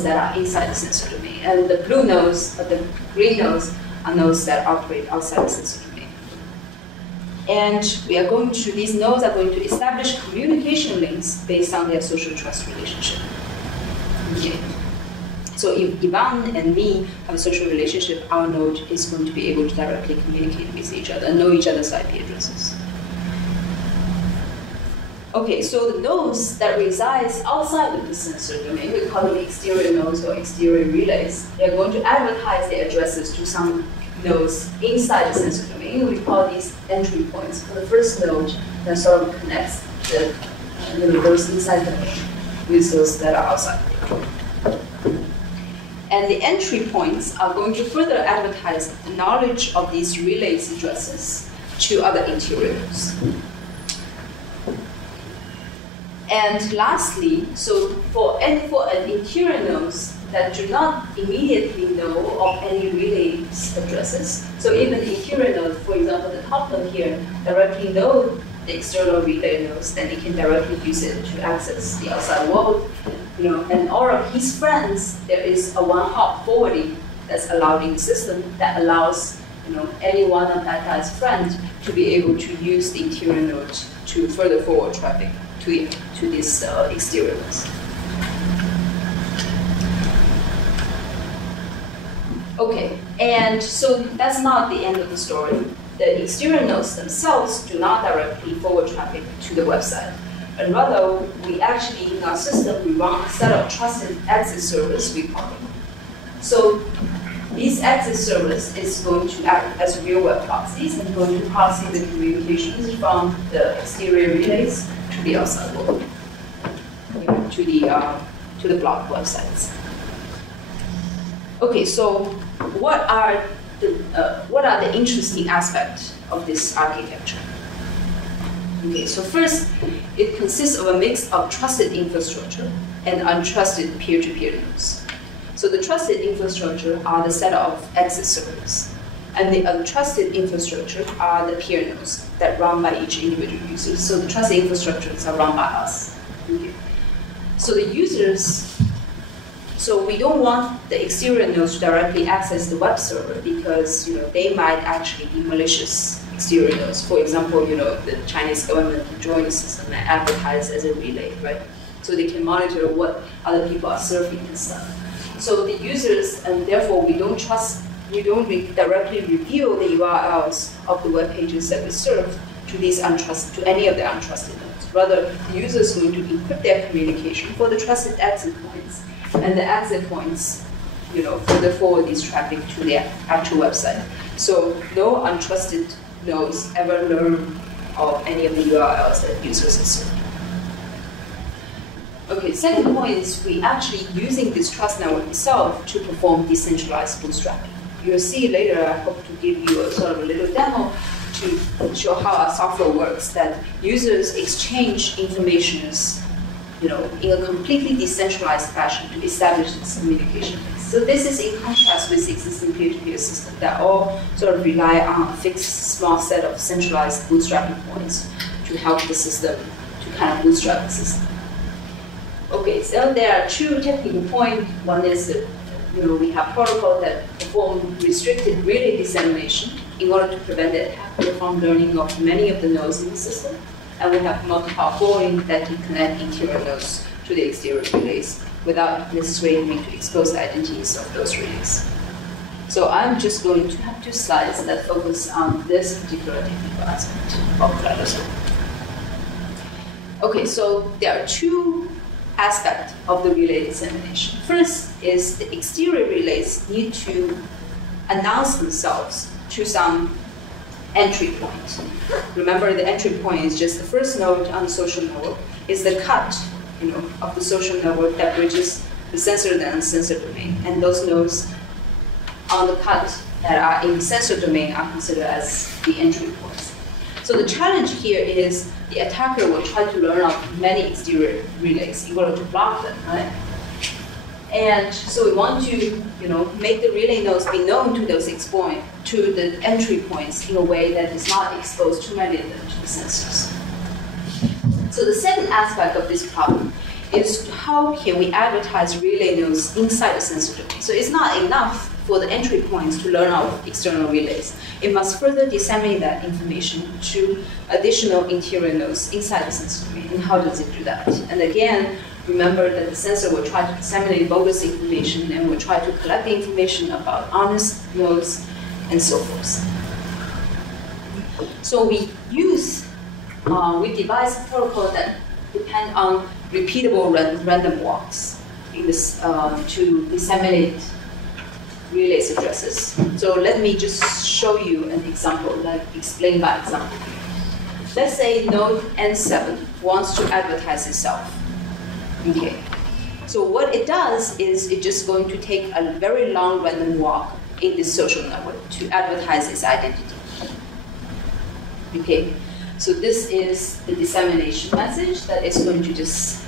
that are inside the sensor domain. And the blue nodes, or the green nodes, are nodes that operate outside the sensor domain. And these nodes are going to establish communication links based on their social trust relationship. Okay. So if Ivan and me have a social relationship, our node is going to be able to directly communicate with each other and know each other's IP addresses. Okay, so the nodes that resides outside of the sensor domain, we call them exterior nodes or exterior relays. They're going to advertise their addresses to some nodes inside the sensor domain. We call these entry points. For the first node that sort of connects those inside the domain with those that are outside. And the entry points are going to further advertise the knowledge of these relays addresses to other interior nodes. And lastly, so for an interior nodes that do not immediately know of any relays addresses, so even the interior node, for example, the top node here, directly know the external relay nodes, then it can directly use it to access the outside world. And all of his friends, there is a one-hop forwarding that's allowed in the system that allows any one of that guy's friends to be able to use the interior node to further forward traffic to these exterior nodes. Okay, and so that's not the end of the story. The exterior nodes themselves do not directly forward traffic to the website. And rather, we actually, in our system, we run a set of trusted access servers, we call them. So these access servers is going to act as real web proxies and going to proxy the communications from the exterior relays to the outside world, to the blocked websites. Okay, so what are the interesting aspects of this architecture? Okay, so first, it consists of a mix of trusted infrastructure and untrusted peer-to-peer nodes. So the trusted infrastructure are the set of access servers, and the untrusted infrastructure are the peer nodes that run by each individual user. So the trusted infrastructures are run by us. Okay. So the users So we don't want the exterior nodes to directly access the web server because they might actually be malicious exterior nodes. For example, the Chinese government can join the system and advertise as a relay, right? So they can monitor what other people are surfing and stuff. So the users, and therefore we don't directly reveal the URLs of the web pages that we serve to any of the untrusted nodes. Rather, the user is going to encrypt their communication for the trusted exit points, and the exit points, further forward this traffic to the actual website. So no untrusted nodes ever learn of any of the URLs that users are serving. Okay, second point is we actually using this trust network itself to perform decentralized bootstrapping. You'll see later, I hope to give you a sort of a little demo to show how our software works, that users exchange information in a completely decentralized fashion to establish this communication base. So this is in contrast with existing peer-to-peer systems that all sort of rely on a fixed small set of centralized bootstrapping points to help the system to kind of bootstrap the system. Okay, so there are two technical points. One is that we have protocols that perform restricted relay dissemination in order to prevent the attacker from learning of many of the nodes in the system. And we have multi-hop forwarding that can connect interior nodes to the exterior relays without necessarily having to expose the identities of those relays. So I'm just going to have 2 slides that focus on this particular technical aspect of Kaleidoscope. Okay, so there are 2 aspects of the relay dissemination. First is the exterior relays need to announce themselves to some entry point. Remember, the entry point is just the first node on the social network, is the cut of the social network that bridges the censored and uncensored domain. And those nodes on the cut that are in the censored domain are considered as the entry points. So the challenge here is the attacker will try to learn of many exterior relays in order to block them, right? And so we want to, make the relay nodes be known to those to the entry points in a way that does not expose too many of them to the censors. So the second aspect of this problem is how can we advertise relay nodes inside the censor domain? So it's not enough for the entry points to learn of external relays. It must further disseminate that information to additional interior nodes inside the censor domain. And how does it do that? And again, remember that the censor will try to disseminate bogus information and will try to collect the information about honest nodes and so forth. So we devise a protocol that depend on repeatable random walks in this, to disseminate relays addresses. So let me just show you an example, like explain by example. Let's say node N7 wants to advertise itself. Okay. So what it does is it's just going to take a very long random walk in this social network to advertise its identity. Okay. So this is the dissemination message that is going to just,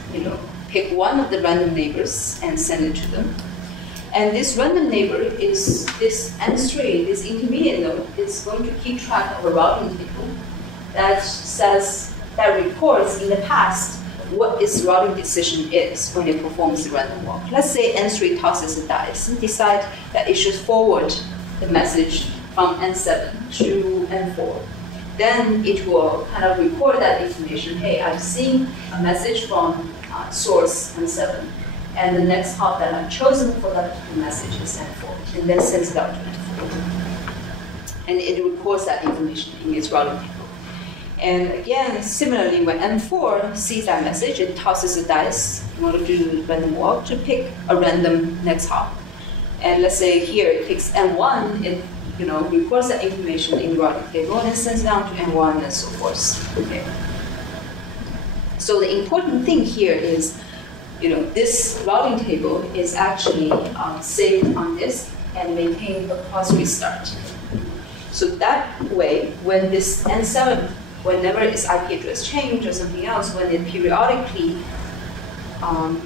pick one of the random neighbors and send it to them. And this random neighbor is this N3, this intermediate node, is going to keep track of a routing table that reports in the past what its routing decision is when it performs the random walk. Let's say N3 tosses a dice and decides that it should forward the message from N7 to N4. Then it will kind of record that information. Hey, I've seen a message from source N7, and the next hop that I've chosen for that message is N4, and then sends it out to N4. And it records that information in its routing table. And again, similarly, when N4 sees that message, it tosses a dice in order to do the random walk to pick a random next hop. And let's say here it picks N1, it records that information in the routing table and sends it down to N1 and so forth. Okay. So the important thing here is, this routing table is actually saved on disk and maintained across restart. So that way, when this N7, whenever its IP address changes or something else, when it periodically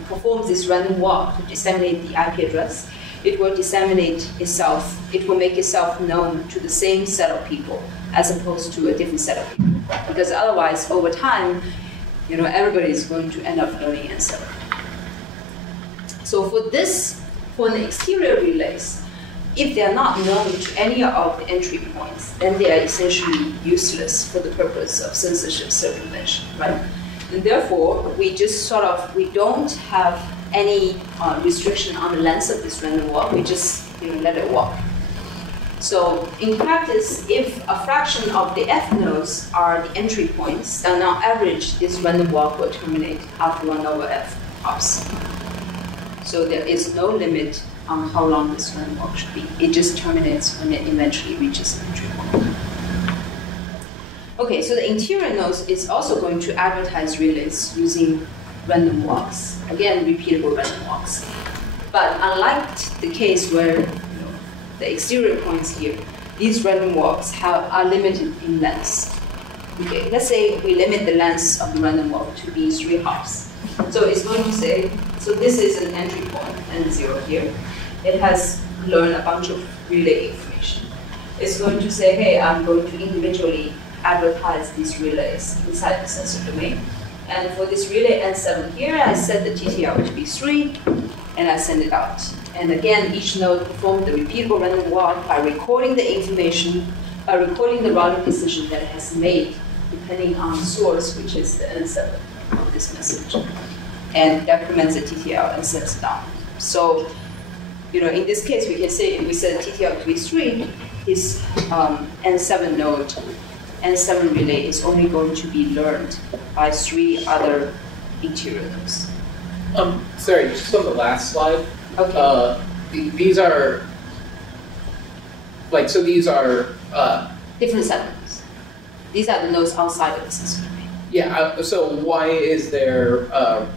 performs this random walk to disseminate the IP address, it will disseminate itself, it will make itself known to the same set of people as opposed to a different set of people. Because otherwise, over time, everybody is going to end up learning N7. So for the exterior relays, if they are not known to any of the entry points, then they are essentially useless for the purpose of censorship circumvention, right? And therefore, we just we don't have any restriction on the length of this random walk. We just let it walk. So in practice, if a fraction of the F nodes are the entry points, then on average, this random walk will terminate after 1 over F hops. So there is no limit on how long this random walk should be. It just terminates when it eventually reaches an entry point. Okay, so the interior nodes is also going to advertise relays using random walks. Again, repeatable random walks. But unlike the case where the exterior points here, these random walks are limited in length. Okay, let's say we limit the length of the random walk to be 3 hops. So it's going to say, so this is an entry point, N0 here. It has learned a bunch of relay information. It's going to say, hey, I'm going to individually advertise these relays inside the sensor domain. And for this relay N7 here, I set the TTL to be 3, and I send it out. And again, each node performs the repeatable random walk by recording the information, by recording the routing decision that it has made, depending on the source, which is the N7 of this message. And decrements the TTL and sends it down. So, in this case, we can say if we set the TTL to be 3, this N7 node, N7 relay is only going to be learned by 3 other interior nodes. Sorry, just on the last slide. Okay. These are so these are different segments. These are the nodes outside of the sensor domain. Yeah. So why is there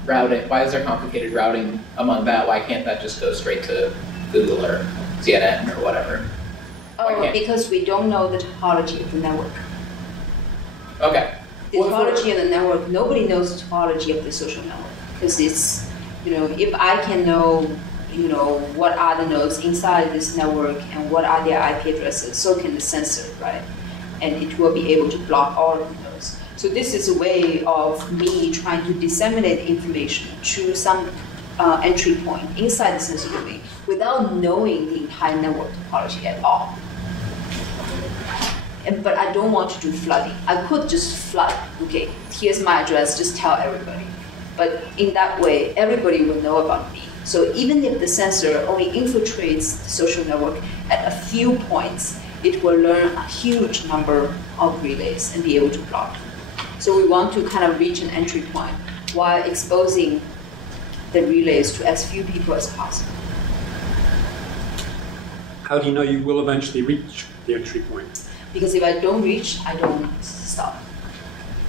routing? Why is there complicated routing among that? Why can't that just go straight to Google or CNN or whatever? Oh, because we don't know the topology of the network. Okay. The topology of the network, nobody knows the topology of the social network. Because it's, if I can know, what are the nodes inside this network and what are their IP addresses, so can the sensor, right? And it will be able to block all of the nodes. So this is a way of me trying to disseminate information to some entry point inside the sensor domain without knowing the entire network topology at all. But I don't want to do flooding. I could just flood. Okay, here's my address, just tell everybody. But in that way, everybody will know about me. So even if the sensor only infiltrates the social network at a few points, it will learn a huge number of relays and be able to block. So we want to kind of reach an entry point while exposing the relays to as few people as possible. How do you know you will eventually reach the entry point? Because if I don't reach, I don't stop.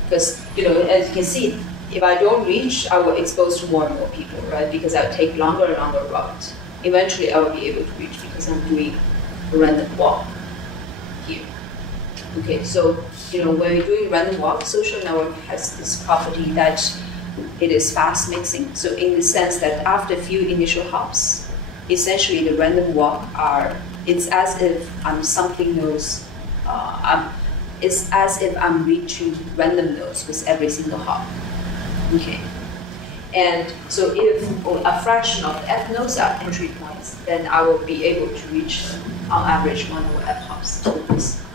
Because, as you can see, if I don't reach, I will expose to more and more people, right? Because I'll take longer and longer routes. Eventually, I will be able to reach because I'm doing a random walk here. Okay, so, when we're doing random walk, social network has this property that it is fast mixing. So in the sense that after a few initial hops, essentially the random walk it's as if I'm sampling nodes, it's as if I'm reaching random nodes with every single hop. Okay. And so if a fraction of the F nodes are entry points, then I will be able to reach them on average 1 over F hops.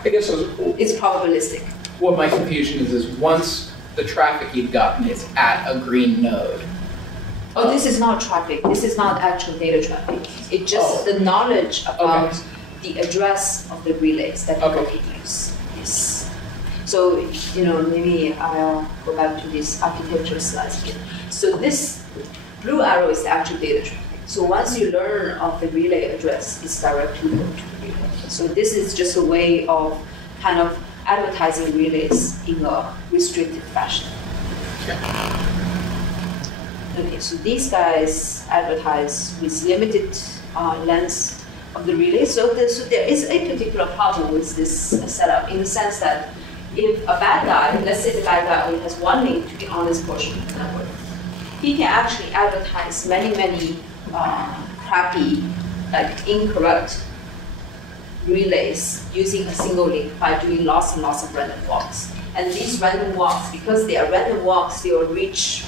I guess it's probabilistic. What my confusion is once the traffic you've gotten is at a green node. Oh, this is not traffic. This is not actual data traffic. It's just the knowledge about the address of the relays that people can use. Yes. So, maybe I'll go back to this architecture slides here. So this blue arrow is the actual data traffic. So once you learn of the relay address, it's directly go to the relay. So this is just a way of kind of advertising relays in a restricted fashion. Okay, so these guys advertise with limited length of the relay. So there is a particular problem with this setup in the sense that if a bad guy, let's say the bad guy only has one link to the honest portion of the network, he can actually advertise many crappy, incorrect relays using a single link by doing lots and lots of random walks. And these random walks, because they are random walks, they will reach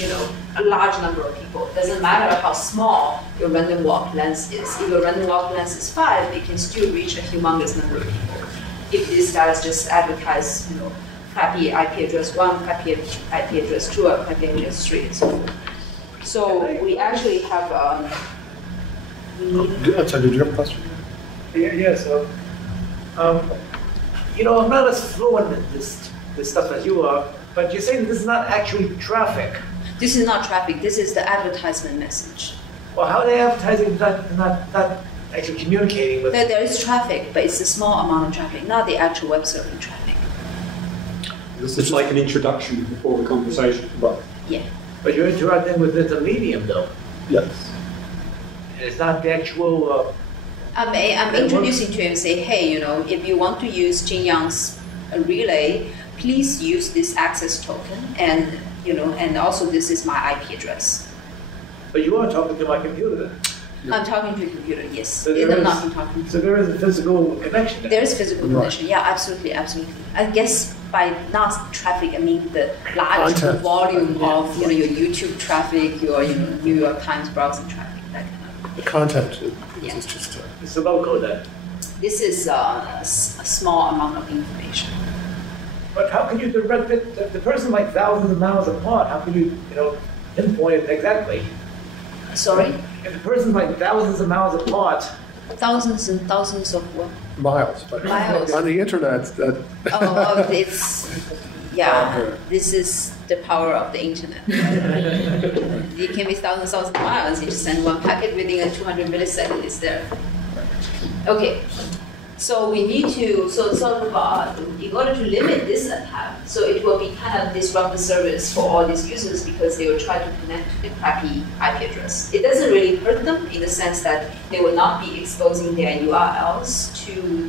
a large number of people. It doesn't matter how small your random walk length is. If your random walk length is 5, it can still reach a humongous number of people. If these guys just advertise, crappy IP address 1, crappy IP address 2, or crappy address 3, and so forth. So we actually have. I'm sorry, did you have a question? Yeah, so, I'm not as fluent in this stuff as you are, but you're saying this is not actually traffic. This is not traffic, this is the advertisement message. Well, how are they advertising not actually communicating with? There is traffic, but it's a small amount of traffic, not the actual web serving traffic. It's like an introduction before the conversation. Right. Yeah. But you're interacting with the medium, though. Yes. It's not the actual. I'm introducing to him and say, hey, if you want to use Jinyang's relay, please use this access token, and and also this is my IP address. But you are talking to my computer then. Yeah. I'm talking to a computer, yes. So So there is a physical connection. There is physical connection, yeah, absolutely, absolutely. I guess by not traffic, I mean the large volume of your YouTube traffic, your New York Times browsing traffic, that kind of. The content Yeah. is just. It's a local then. This is a small amount of information. But how can you direct it? The person like thousands of miles apart. How can you pinpoint it exactly? Sorry? If the person's like thousands of miles apart. Thousands and thousands of what? Miles. But Miles. On the internet, that. This is the power of the internet. It can be thousands of miles. You just send one packet within a 200 milliseconds, it's there. Okay. So we need to, in order to limit this attack, so it will be kind of disrupt the service for all these users because they will try to connect to the crappy IP address. It doesn't really hurt them in the sense that they will not be exposing their URLs to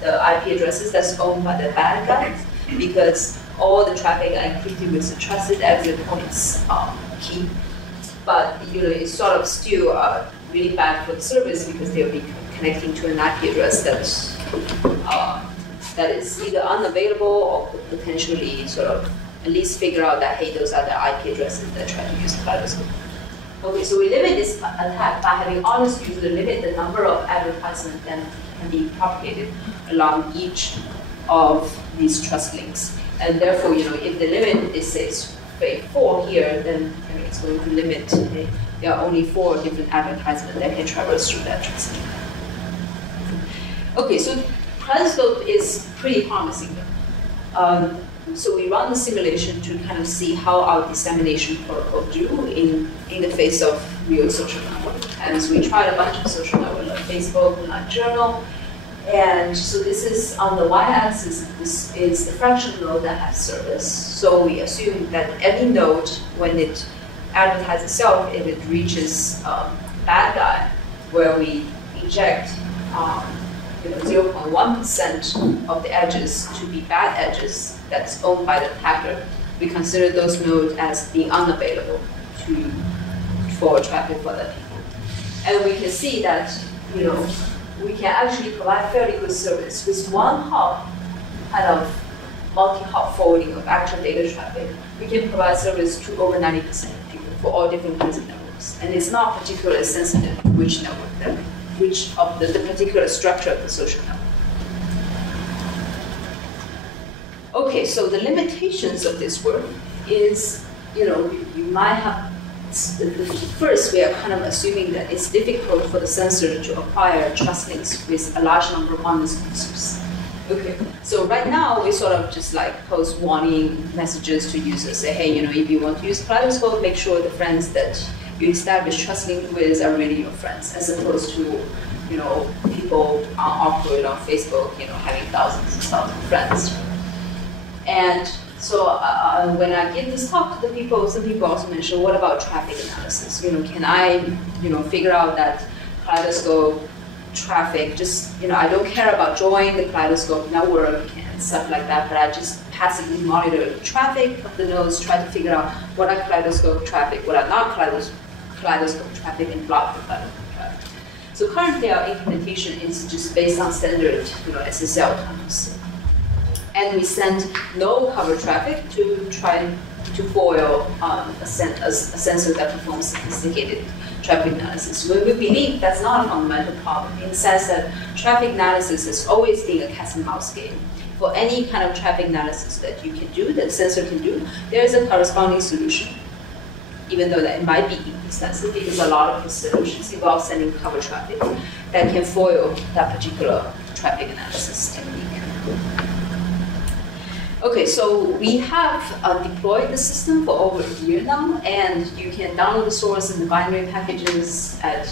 the IP addresses that's owned by the bad guys because all the traffic are encrypted with the trusted exit points key. But it's sort of still really bad for the service because they'll be connecting to an IP address that is either unavailable or could potentially sort of at least figure out that, hey, those are the IP addresses that try to use the Kaleidoscope. Okay, so we limit this attack by having honest users limit the number of advertisements that can be propagated along each of these trust links. And therefore, if the limit is, say, 4 here, then it's going to limit, there are only 4 different advertisements that can traverse through that trust link. Okay, so Kaleidoscope is pretty promising. So we run the simulation to kind of see how our dissemination protocol do in the face of real social network. And so we tried a bunch of social networks like Facebook, like Journal. And so this is on the y-axis, this is the fraction node that has service. So we assume that any node, when it advertises itself, if it reaches bad guy, where we inject 0.1% of the edges to be bad edges that's owned by the attacker, we consider those nodes as being unavailable for traffic for other people. And we can see that we can actually provide fairly good service with one hop, kind of multi-hop forwarding of actual data traffic. We can provide service to over 90% of people for all different kinds of networks. And it's not particularly sensitive to which network which of the particular structure of the social network. Okay, so the limitations of this work is, you might have, first we are kind of assuming that it's difficult for the censor to acquire trust links with a large number of honest users. Okay, so right now we sort of just like post warning messages to users, say, hey, if you want to use Kaleidoscope, make sure the friends that you establish trust link with are really your friends, as opposed to, people awkward on Facebook, having thousands and thousands of friends. And so when I give this talk to the people, some people also mention, what about traffic analysis? Can I, figure out that Kaleidoscope traffic, just, I don't care about joining the Kaleidoscope network and stuff like that, but I just passively monitor the traffic of the nodes, try to figure out what are Kaleidoscope traffic, what are not Kaleidoscope traffic, and block the Kaleidoscope traffic. So currently our implementation is just based on standard SSL tunnels. And we send no cover traffic to try to foil a sensor that performs sophisticated traffic analysis. We believe that's not a fundamental problem in the sense that traffic analysis has always been a cat and mouse game. For any kind of traffic analysis that you can do, that sensor can do, there is a corresponding solution, even though that it might be expensive, because a lot of the solutions involve sending cover traffic that can foil that particular traffic analysis technique. Okay, so we have deployed the system for over a year now, and you can download the source and the binary packages at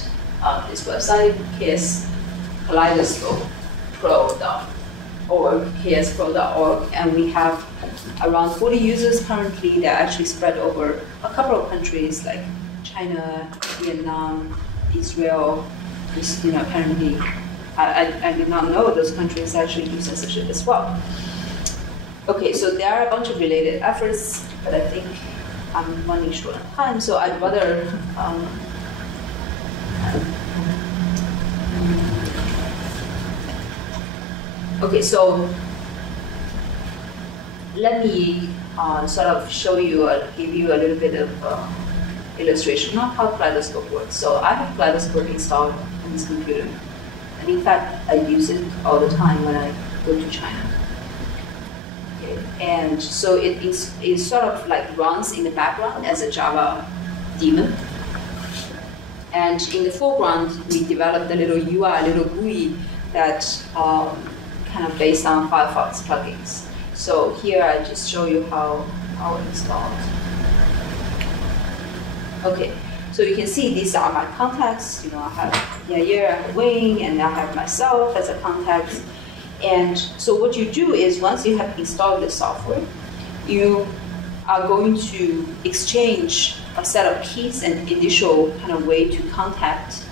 this website, kskaleidoscope.org, and we have around 40 users currently. They're actually spread over a couple of countries like China, Vietnam, Israel. Apparently, I did not know those countries actually do censorship as well. Okay, so there are a bunch of related efforts, but I think I'm running short on time, so I'd rather okay, so let me sort of show you, give you a little bit of illustration of how Kaleidoscope works. So I have Kaleidoscope installed on this computer, and in fact, I use it all the time when I go to China. Okay. And so it sort of like runs in the background as a Java daemon. And in the foreground, we developed a little UI, a little GUI that kind of based on Firefox plugins. So here I just show you how it's installed. Okay, so you can see these are my contacts. I have Yair, I have Wing, and I have myself as a contact. And so what you do is once you have installed the software, you are going to exchange a set of keys and initial kind of way to contact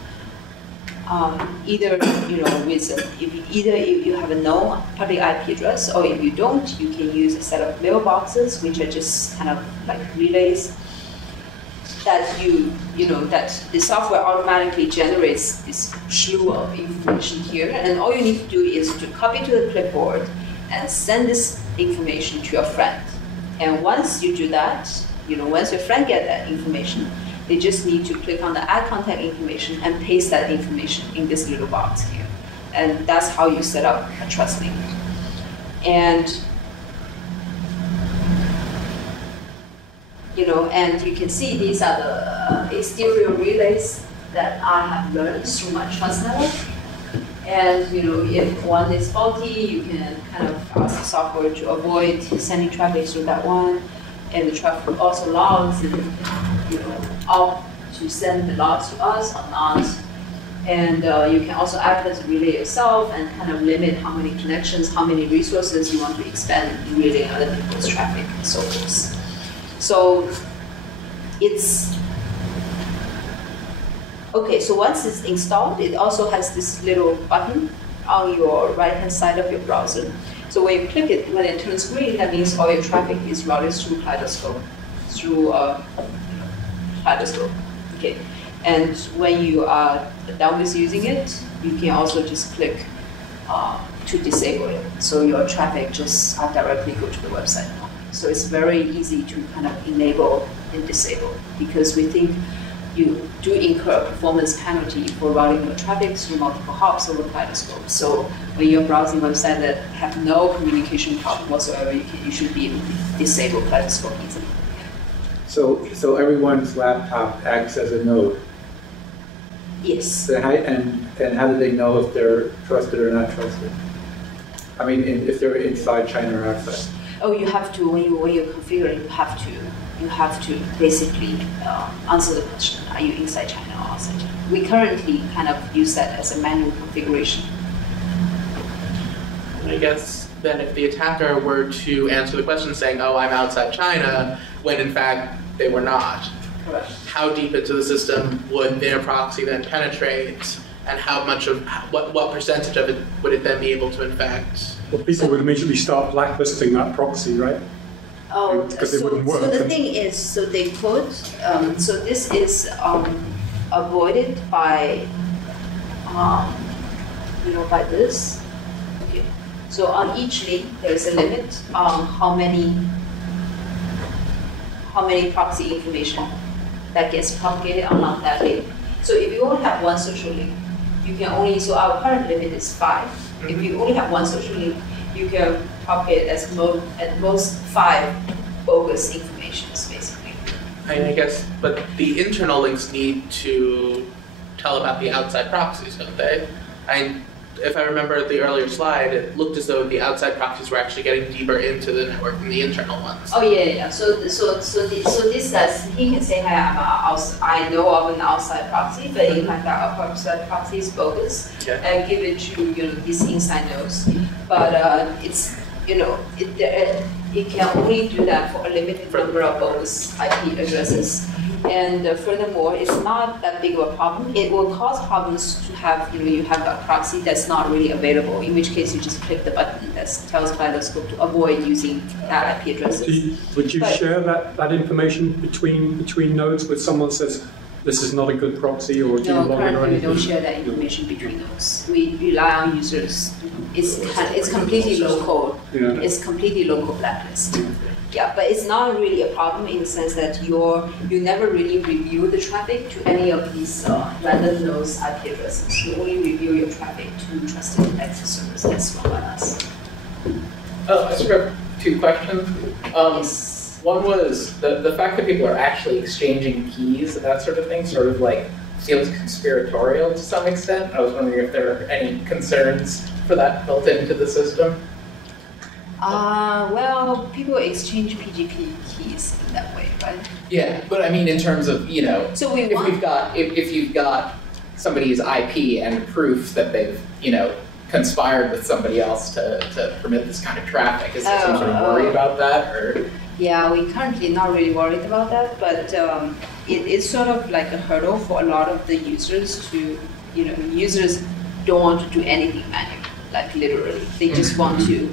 either if you have a known public IP address, or if you don't, you can use a set of mailboxes, which are just kind of like relays that that the software automatically generates this slew of information here, and all you need to do is to copy to the clipboard and send this information to your friend. And once you do that, once your friend gets that information, they just need to click on the add contact information and paste that information in this little box here. And that's how you set up a trust link. And and you can see these are the exterior relays that I have learned through my trust network. And if one is faulty, you can kind of ask the software to avoid sending traffic through that one. And the traffic also logs, and opt to send the logs to us or not. And you can also act as a relay yourself and kind of limit how many connections, how many resources you want to expend in relaying other people's traffic and so forth. So it's okay. So once it's installed, it also has this little button on your right-hand side of your browser. So when you click it, when it turns green, that means all your traffic is routed through Kaleidoscope, Kaleidoscope. Okay. And when you are done with using it, you can also just click to disable it. So your traffic just directly go to the website. So it's very easy to kind of enable and disable, because we think you do incur a performance penalty for routing your traffic through multiple hops over Kaleidoscope. So when you're browsing websites that have no communication problem whatsoever, you should be able to disable Kaleidoscope easily. So everyone's laptop acts as a node. Yes. So and how do they know if they're trusted or not trusted? I mean, if they're inside China or outside? Oh, you have to, when you configure it, you have to basically answer the question, are you inside China or outside China? We currently kind of use that as a manual configuration. I guess then if the attacker were to answer the question saying, oh, I'm outside China, when in fact they were not, correct, how deep into the system would their proxy then penetrate, and how much of, what percentage of it would it then be able to infect? Well, people would immediately start blacklisting that proxy, right? Oh, because it wouldn't work. So the thing is, so they could, so this is avoided by, by this. Okay. So on each link, there is a limit on how how many proxy information that gets propagated are not that big. So if you only have one social link, you can only, so our current limit is 5. If you only have one social link, you can propagate at most 5 bogus informations, basically. I guess, but the internal links need to tell about the outside proxies, don't they? If I remember the earlier slide, it looked as though the outside proxies were actually getting deeper into the network than the internal ones. Oh yeah. So this says he can say, "Hey, I know of an outside proxy, but in fact, our outside proxy is bogus, and give it to these inside nodes." But it's it can only do that for a limited number of bogus IP addresses. And furthermore, it's not that big of a problem. It will cause problems to have, you have a proxy that's not really available, in which case you just click the button that tells Kaleidoscope to avoid using that IP addresses. Would you share that information between nodes with someone says, this is not a good proxy, or do you log it or anything? We don't share that information between nodes. We rely on users. It's completely local. Yeah. It's completely local blacklist. Yeah, but it's not really a problem in the sense that you never really review the traffic to any of these random nodes IP addresses. You only review your traffic to trusted access servers that's run by us. Oh, I just have 2 questions. Yes. One was the fact that people are actually exchanging keys and that sort of thing sort of like feels conspiratorial to some extent. I was wondering if there are any concerns for that built into the system. Well, people exchange PGP keys in that way, right? Yeah, but I mean in terms of, so if you've got somebody's IP and proof that they've, conspired with somebody else to permit this kind of traffic, is there some sort of worry about that, or? Yeah, we currently not really worried about that, but it's sort of like a hurdle for a lot of the users to, users don't want to do anything manual, like literally. They just want to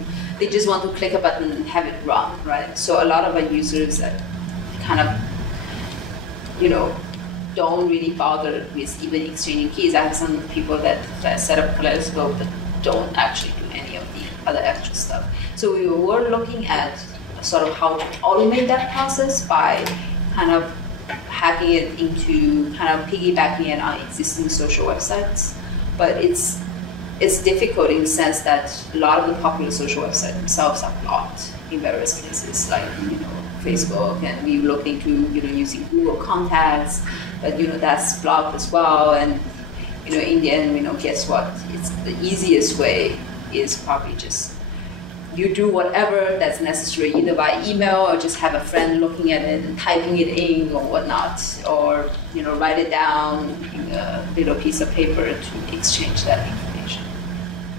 click a button and have it run, right? So a lot of our users kind of, don't really bother with even exchanging keys. I have some people that set up Kaleidoscope but don't actually do any of the other extra stuff. So we were looking at sort of how to automate that process by kind of hacking it into, kind of piggybacking it on existing social websites. But it's difficult in the sense that a lot of the popular social websites themselves are blocked in various cases, like Facebook, and we looked into using Google Contacts, but that's blocked as well. And in the end, guess what? It's the easiest way is probably just you do whatever that's necessary, either by email or just have a friend looking at it and typing it in or whatnot, or write it down in a little piece of paper to exchange that information.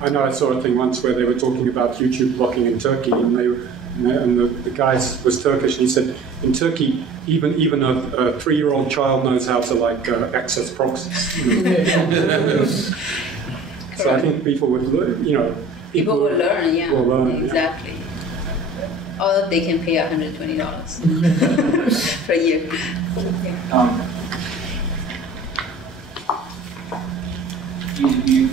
I know I saw a thing once where they were talking about YouTube blocking in Turkey, and the guy was Turkish, and he said, in Turkey, even a 3-year-old child knows how to access proxies. So I think people would, people will learn, yeah, will learn, exactly. Or they can pay $120 per year. Yeah. You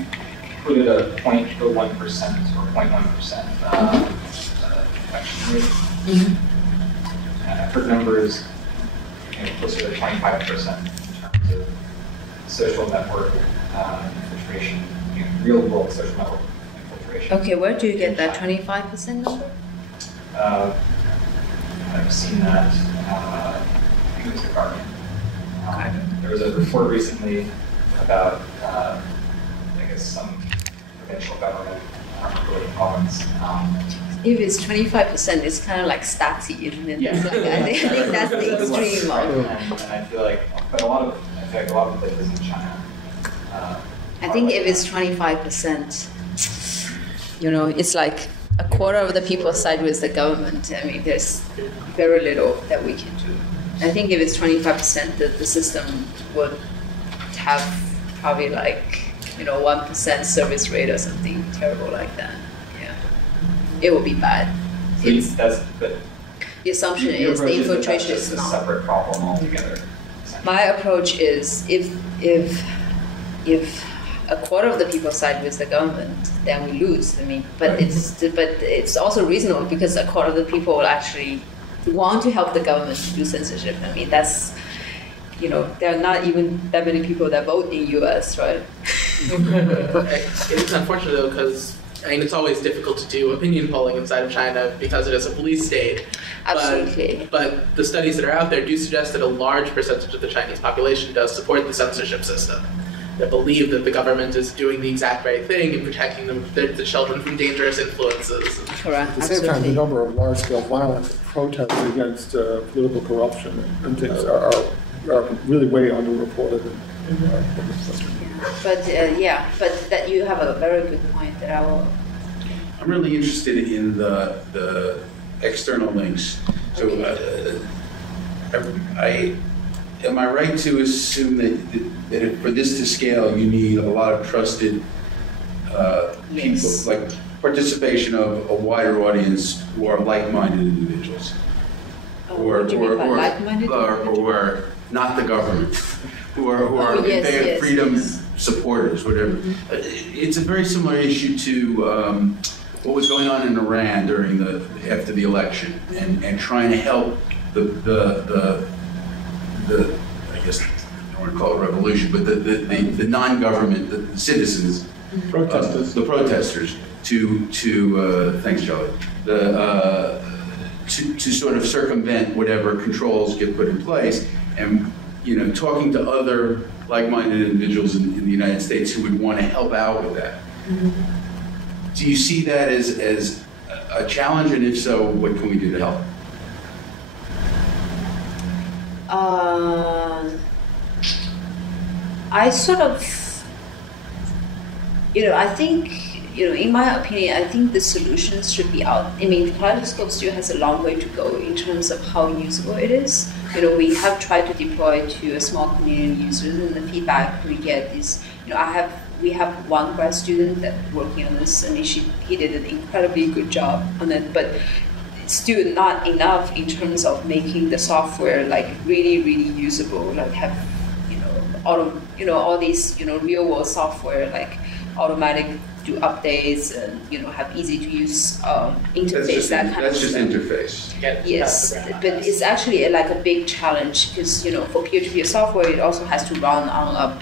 put it a 0.01% or 0.1% infection rate. I've heard numbers closer to 25% in terms of social network infiltration, real world social network infiltration. Okay, where do you get that 25% number? I've seen that, I think it was The Guardian. There was a report recently about, I guess, some provincial government, really province. If it's 25%, it's kind of like Stasi, isn't it? Yeah. I think that's the extreme one. And I feel like, but a lot of places in China. I think if it's 25%, it's like a quarter of the people side with the government. I mean, there's very little that we can do. I think if it's 25%, the system would have probably 1% service rate or something terrible like that. Yeah, it would be bad. So The assumption is the infiltration is not a separate problem altogether. My approach is if a quarter of the people side with the government, then we lose. I mean, but it's also reasonable because a quarter of the people will actually want to help the government to do censorship. I mean, that's, there are not even that many people that vote in U.S., right? It is unfortunate though, because it's always difficult to do opinion polling inside of China because it is a police state. Absolutely. But the studies that are out there do suggest that a large percentage of the Chinese population does support the censorship system. They believe that the government is doing the exact right thing in protecting the children from dangerous influences. Correct. At the same time, the number of large-scale violent protests against political corruption and things are really way underreported in our public sector. But but that you have a very good point that I will. I'm really interested in the external links. So, am I right to assume that for this to scale, you need a lot of trusted people, like participation of a wider audience who are like-minded individuals, or not the government, who are freedom supporters, whatever. It's a very similar issue to what was going on in Iran after the election, and trying to help the I guess I don't want to call it revolution, but the non-government, the citizens, the protesters, to thanks, Charlie, to sort of circumvent whatever controls get put in place, and talking to other like-minded individuals in the United States who would want to help out with that. Do you see that as a challenge, and if so, what can we do to help? I sort of, I think, in my opinion, I think the solutions should be out. I mean, Kaleidoscope still has a long way to go in terms of how usable it is. We have tried to deploy to a small community of users, and the feedback we get is, we have one grad student that working on this, and he did an incredibly good job on it, but it's still not enough in terms of making the software like really, really usable, like have, all these, real world software, like automatic do updates and, have easy to use interface, That's just interface. Yes, but it's actually like a big challenge because, for peer-to-peer software, it also has to run on a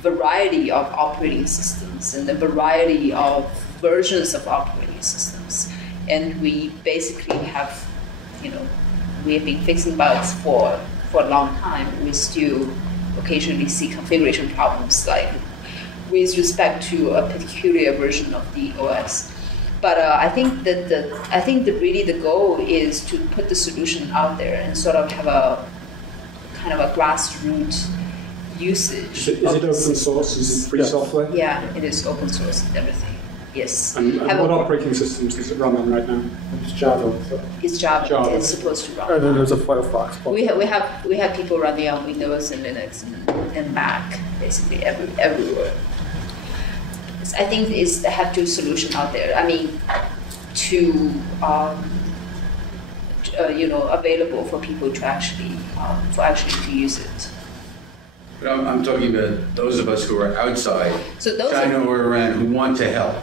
variety of operating systems and a variety of versions of operating systems. And we basically have, we have been fixing bugs for a long time. We still occasionally see configuration problems, like with respect to a particular version of the OS. But I think that really the goal is to put the solution out there and sort of have a kind of a grassroots usage. Is it open source? Is it free software? Yeah, it is open source and everything. Yes. And what operating systems does it run on right now? It's Java. It's Java. It's supposed to run. And then there's a Firefox. We have people running on Windows and Linux and Mac, basically everywhere. I think they have two solutions out there. I mean, available for people to actually to use it. But I'm talking about those of us who are outside China or Iran who want to help.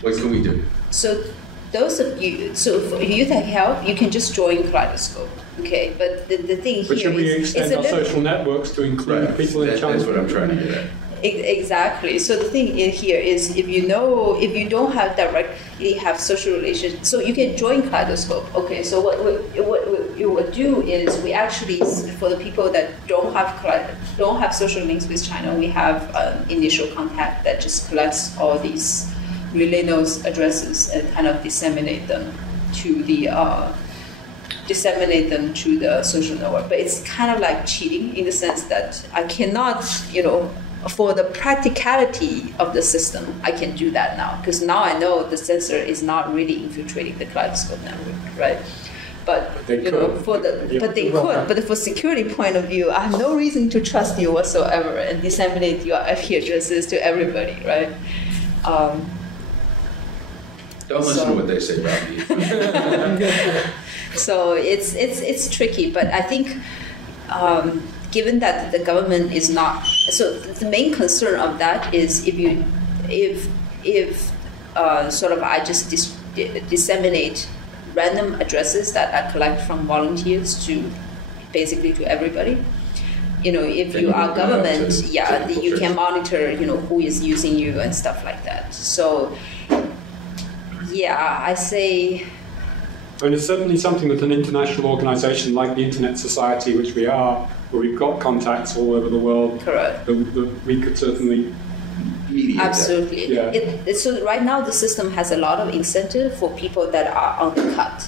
What can we do? So those of you, for you to help, you can just join Kaleidoscope. Okay, but the thing but here should we extend our social networks to include people in China? That's what I'm trying to get at. Exactly. So the thing in here is, if you don't have directly have social relations, so you can join Kaleidoscope. Okay. So what you would do is, we actually, for the people that don't have social links with China, we have an initial contact that just collects all these relay nodes addresses and kind of disseminate them to the social network. But it's kind of like cheating in the sense that I cannot, for the practicality of the system, I can do that now, because now I know the censor is not really infiltrating the Kaleidoscope network, right? But they could. But for security point of view, I have no reason to trust you whatsoever and disseminate your IP addresses to everybody, right? Don't listen to what they say about me. So it's tricky, but I think. Given that the government is not, so the main concern of that is if I just disseminate random addresses that are collected from volunteers to basically to everybody. If you are government, you can monitor, who is using you and stuff like that. So, I say. And it's certainly something that an international organization like the Internet Society, which we are, where we've got contacts all over the world, correct, that we could certainly mediate. Absolutely. Yeah. So right now the system has a lot of incentive for people that are on the cut.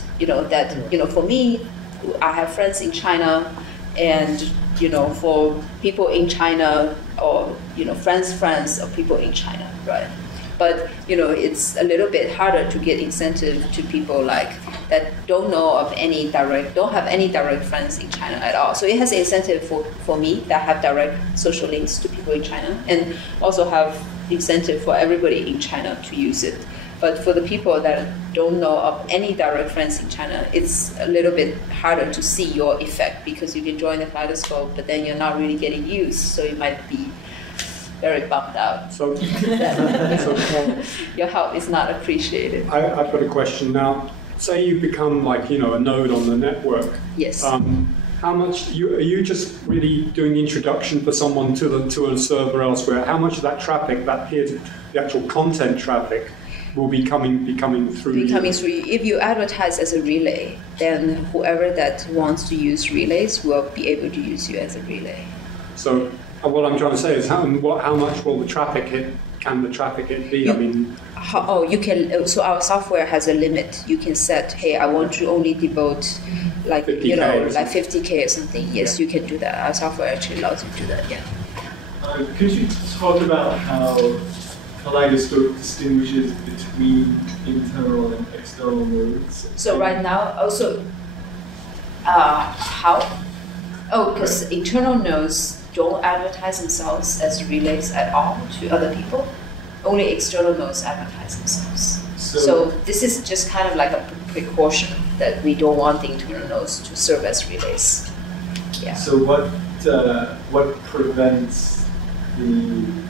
For me, I have friends in China, and for people in China, or friends of people in China, right? But it's a little bit harder to get incentive to people like that don't have any direct friends in China at all. So it has an incentive for me that have direct social links to people in China, and also have incentive for everybody in China to use it. But for the people that don't know of any direct friends in China, it's a little bit harder to see your effect, because you can join the Kaleidoscope, but then you're not really getting used, so you might be very bummed out. So your help is not appreciated. I've got a question now. Say you become like, a node on the network. Yes. How much are you just really doing the introduction for someone to a server elsewhere? How much of that traffic, the actual content traffic, will be coming through you? If you advertise as a relay, then whoever that wants to use relays will be able to use you as a relay. So what I'm trying to say is how much will the traffic hit? Can the traffic hit be? You can. So our software has a limit. You can set, hey, I want to only devote like 50K or something. Yes, you can do that. Our software actually allows you to do that. Yeah. Could you talk about how Kaleidoscope distinguishes between internal and external nodes? So right now, also, how? Oh, because internal nodes don't advertise themselves as relays at all to other people. Only external nodes advertise themselves. So this is just kind of like a precaution that we don't want the internal nodes to serve as relays. Yeah. So what prevents an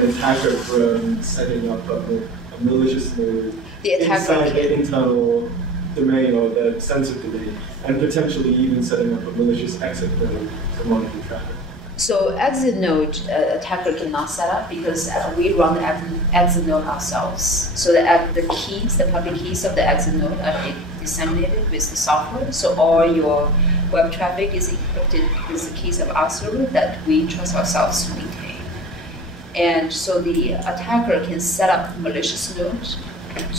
attacker from setting up a malicious node inside the internal domain or the censored domain, and potentially even setting up a malicious exit node to monitor traffic? So exit node attacker cannot set up, because we run the exit node ourselves. So the public keys of the exit node are disseminated with the software. So all your web traffic is encrypted with the keys of our server that we trust ourselves to maintain. And so the attacker can set up malicious nodes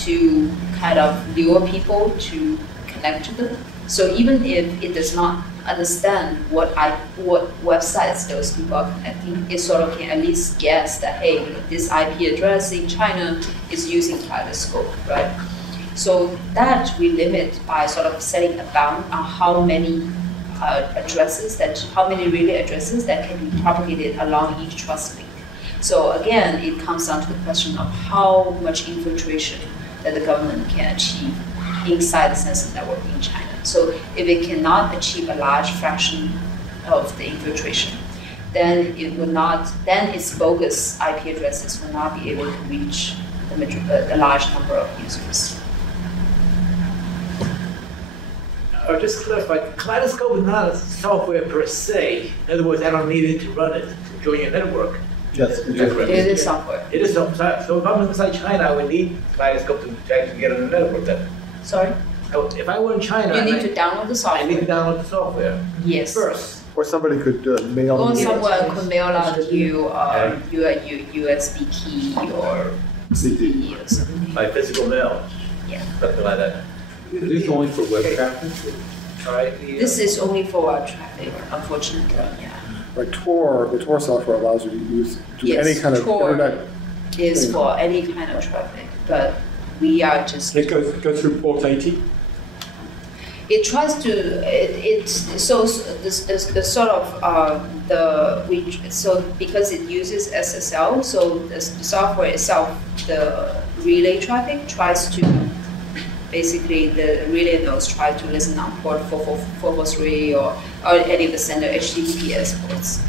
to kind of lure people to connect to them. So even if it does not understand what websites those people are connecting, it sort of can at least guess that, hey, this IP address in China is using Kaleidoscope, right? So that we limit by sort of setting a bound on how many relay addresses that can be propagated along each trust link. So again, it comes down to the question of how much infiltration that the government can achieve inside the censored network in China. So if it cannot achieve a large fraction of the infiltration, then its bogus IP addresses will not be able to reach the large number of users. Just to clarify, Kaleidoscope is not a software per se. In other words, I don't need it to run it, to join your network. Yes, it is software. It is software. So if I'm inside China, I would need Kaleidoscope to actually get on the network then. Sorry? So if I were in China, you need to download the software. I need to download the software. Yes. First. Or somebody could mail Or you. someone could mail out you your USB key or CD or something. By physical mail. Yeah. Something like that. Is this only for web traffic? This is only for web traffic, unfortunately. Yeah. Like the Tor software allows you to do any kind of Tor internet is thing. for any kind of traffic, but we are just. It goes through port 80. It tries to because it uses SSL, so the software itself, the relay traffic tries to. Basically, the relay nodes try to listen on port 443 or any of the standard HTTPS ports.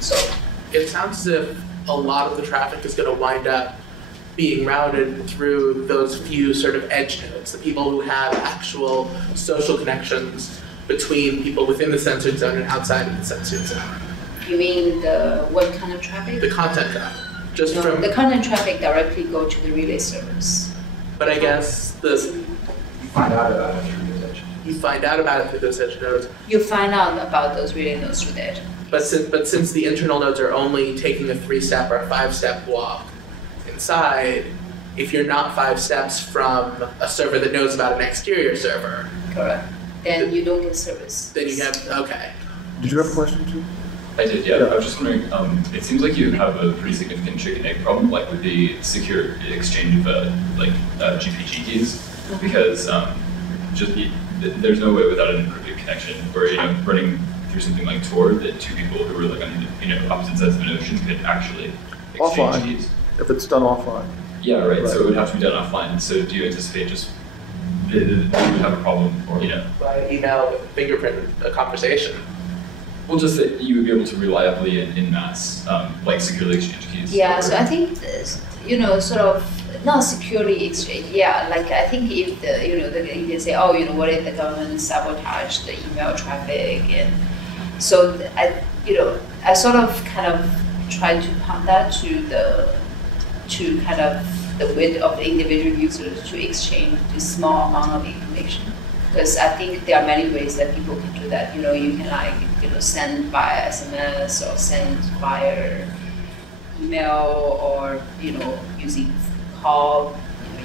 So it sounds as if a lot of the traffic is going to wind up being routed through those few sort of edge nodes, the people who have actual social connections between people within the censored zone and outside of the censored zone. You mean what kind of traffic? The content traffic. Just no, from the content traffic directly go to the relay servers. But I guess you find out about it through those edge nodes. You find out about it through those edge nodes. You find out about those relay nodes through the edge. But since the internal nodes are only taking a 3-step or a 5-step walk inside, if you're not 5 steps from a server that knows about an exterior server, correct, then you don't get service. Then you have, okay. Did you have a question too? I did, yeah. I was just wondering, it seems like you have a pretty significant chicken egg problem, like with the secure exchange of GPG keys, because there's no way without an encrypted connection, or running through something like Tor, that two people who are like on opposite sides of an ocean could actually exchange offline, keys. if it's done offline. Yeah, right. So it would have to be done offline. So do you anticipate just that you would have a problem, or by email, fingerprint a conversation? Well, just that you would be able to reliably and in mass, like securely exchange keys. Yeah. So I think sort of not securely exchange. Yeah, like I think if you can say, oh, what if the government sabotaged the email traffic, and so I sort of kind of try to pump that to kind of the width of the individual users to exchange this small amount of information. Because I think there are many ways that people can do that. You can send via SMS or send via email, or using call,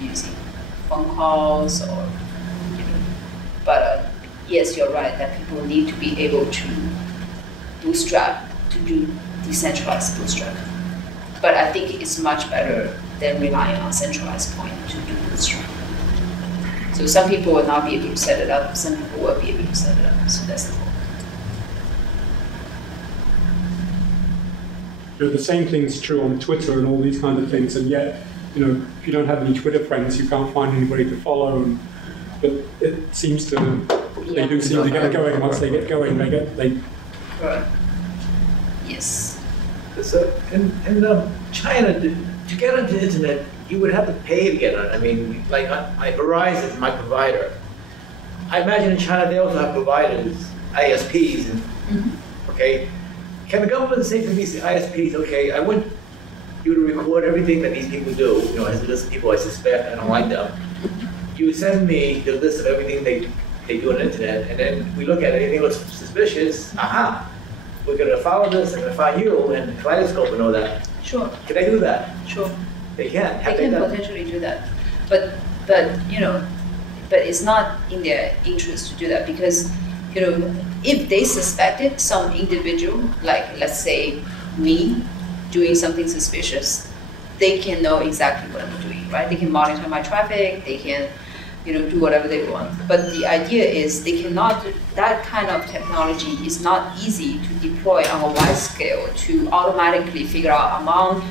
using phone calls, or But yes, you're right that people need to be able to bootstrap, to do decentralized bootstrap. But I think it's much better than relying on centralized point to do bootstrap. So some people will not be able to set it up, some people will be able to set it up. So that's the whole. The same thing's true on Twitter and all these kinds of things, and yet, if you don't have any Twitter friends, you can't find anybody to follow. But it seems to, they do seem to get going. Once they get going, they. Right. Yes. So in China, to get onto the internet, you would have to pay to get on. I mean, like Verizon is my provider. I imagine in China they also have providers, ISPs, and okay. Can the government say to these ISPs, okay, I want you to record everything that these people do, as a list of people I suspect, I don't like them. You send me the list of everything they do on the internet, and then we look at it, anything looks suspicious, aha, we're going to follow this, and going to find you, and Kaleidoscope and all that. Sure. Can they do that? Sure. They can. They can potentially do that, but it's not in their interest to do that, because if they suspected some individual, like let's say me, doing something suspicious, they can know exactly what I'm doing, right? They can monitor my traffic, they can do whatever they want. But the idea is they cannot, that kind of technology is not easy to deploy on a wide scale to automatically figure out among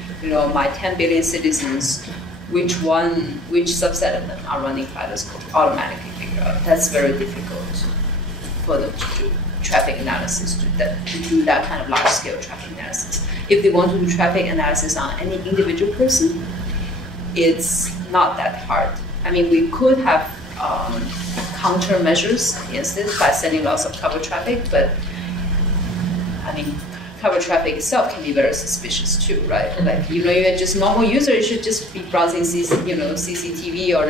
my 10 billion citizens, which subset of them are running Kaleidoscope, automatically figure out. That's very difficult for them to do traffic analysis, to do that kind of large scale traffic analysis. If they want to do traffic analysis on any individual person, it's not that hard. I mean, we could have countermeasures against it by sending lots of cover traffic, but I mean, cover traffic itself can be very suspicious too, right? Like, you're just normal user, you should just be browsing CCTV or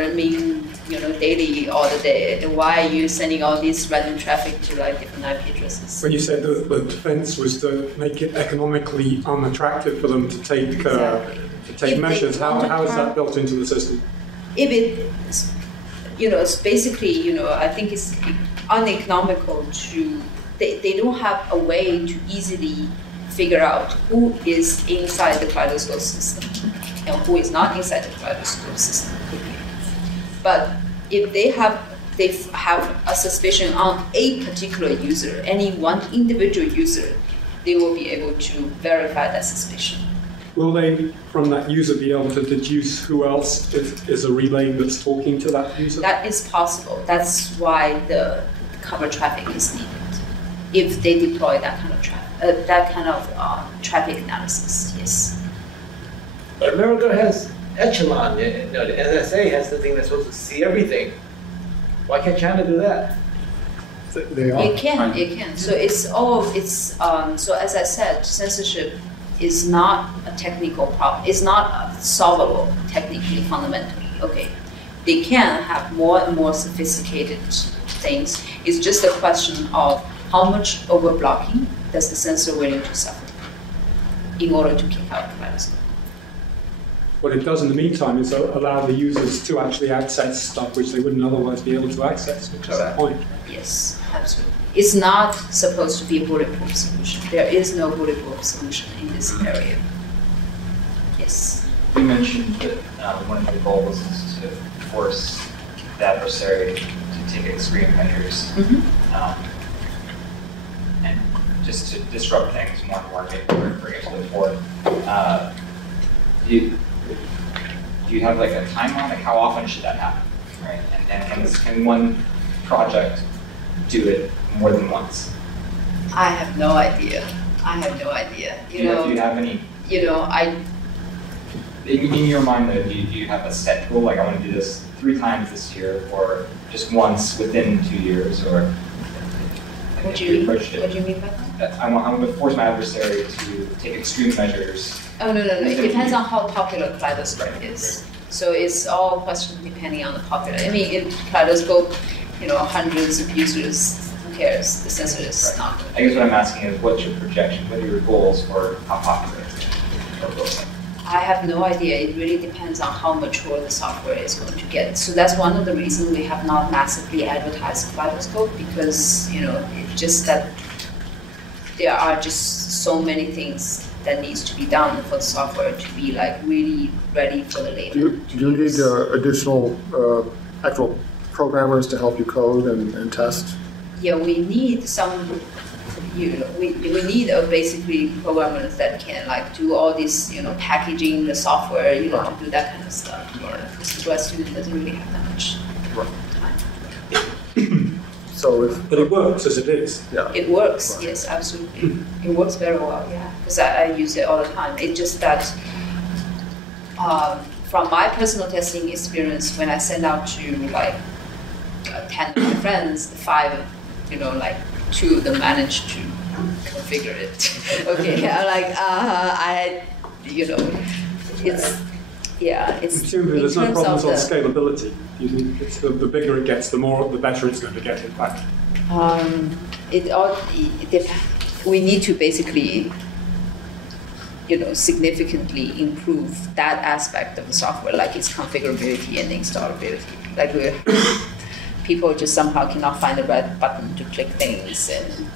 daily all the day. And why are you sending all this random traffic to different IP addresses? When you said the defense was to make it economically unattractive for them to take measures, how is that built into the system? If it's basically, I think it's uneconomical to, they don't have a way to easily figure out who is inside the Kaleidoscope system and who is not inside the Kaleidoscope system. But if they have a suspicion on a particular user, any one individual user, they will be able to verify that suspicion. Will they, from that user, be able to deduce who else is a relay that's talking to that user? That is possible. That's why the cover traffic is needed. If they deploy that kind of traffic analysis, yes. But America has echelon. You know, the NSA has the thing that's supposed to see everything. Why can't China do that? They are. It can. So so as I said, censorship is not a technical problem. It's not solvable technically, fundamentally. Okay, they can have more and more sophisticated things. It's just a question of how much overblocking does the censor willing to suffer in order to kick out Kaleidoscope. What it does in the meantime is allow the users to actually access stuff which they wouldn't otherwise be able to access, which is the point. Yes, absolutely. It's not supposed to be a bulletproof solution. There is no bulletproof solution in this area. Yes? You mentioned that one of the goals is to force the adversary to take extreme measures and just to disrupt things more and more, maybe bring it to the fore. Do you have like a timeline? Like how often should that happen, right? And can one project do it more than once? I have no idea. Do you have any? In your mind, though, do you have a set goal? Like I want to do this 3 times this year, or just once within 2 years, or? What do you mean by that? I want to force my adversary to take extreme measures. Oh, no. It depends on how popular Kaleidoscope is. So it's all a question depending on the popular. I mean, in Kaleidoscope, hundreds of users, who cares? The censor is not good. I guess what I'm asking is, what's your projection? What are your goals for how popular it is? I have no idea. It really depends on how mature the software is going to get. So that's one of the reasons we have not massively advertised Kaleidoscope, because it's just that there are just so many things that needs to be done for the software to be like really ready for the later. Do you need additional actual programmers to help you code and test? Yeah, we need some. We need basically programmers that can do all this, packaging the software, to do that kind of stuff. Yeah, because the grad student doesn't really have that much time. But it works as it is. Yeah. It works, yes, absolutely. It works very well, yeah. Because I use it all the time. It's just that from my personal testing experience, when I send out to 10 of my friends, 5, 2 of them managed to configure it. Okay, it's presumably there's no problems on scalability. You think it's the bigger it gets, the better it's going to get, in fact. We need to basically, significantly improve that aspect of the software, like its configurability and installability. People just somehow cannot find the right button to click things and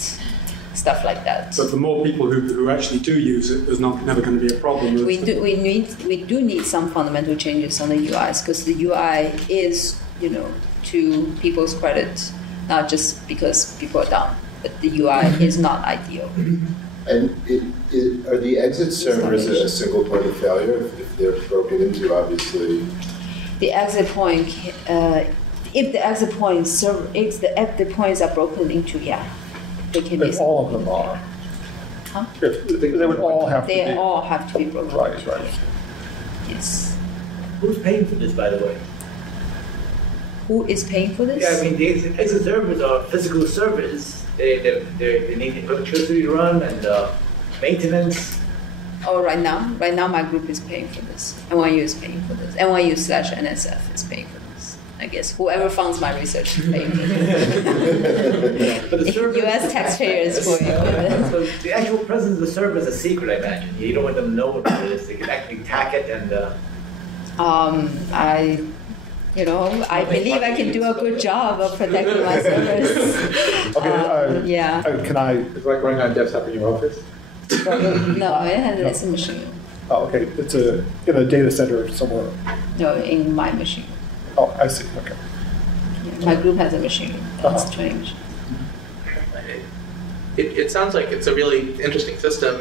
stuff like that. But for more people who actually do use it, there's never going to be a problem. We do need some fundamental changes on the UIs, because the UI is, to people's credit, not just because people are dumb, but the UI is not ideal. And are the exit servers a single point of failure if they're broken into, obviously? The exit point, if the exit points are broken into, they can be. If all of them are. Huh? They would all have to be. They all have to be broken. Right. Yes. Who's paying for this, by the way? Who is paying for this? Yeah, I mean, the exit servers are physical servers. They need electricity to run and maintenance. Oh, right now my group is paying for this. NYU is paying for this. NYU/NSF is paying for this. I guess whoever funds my research is paying for it. But the U.S. taxpayers for it. So the actual presence of the server is a secret, I imagine. You don't want them to know what it is. They can actually hack it and. I believe I can do a good job of protecting my servers. Okay. Can I? It's like running on desktop in your office. No, it's a machine. Oh, okay. It's in a data center somewhere. No, in my machine. Oh, I see. Okay. Yeah, my group has a machine. That's strange. It sounds like it's a really interesting system,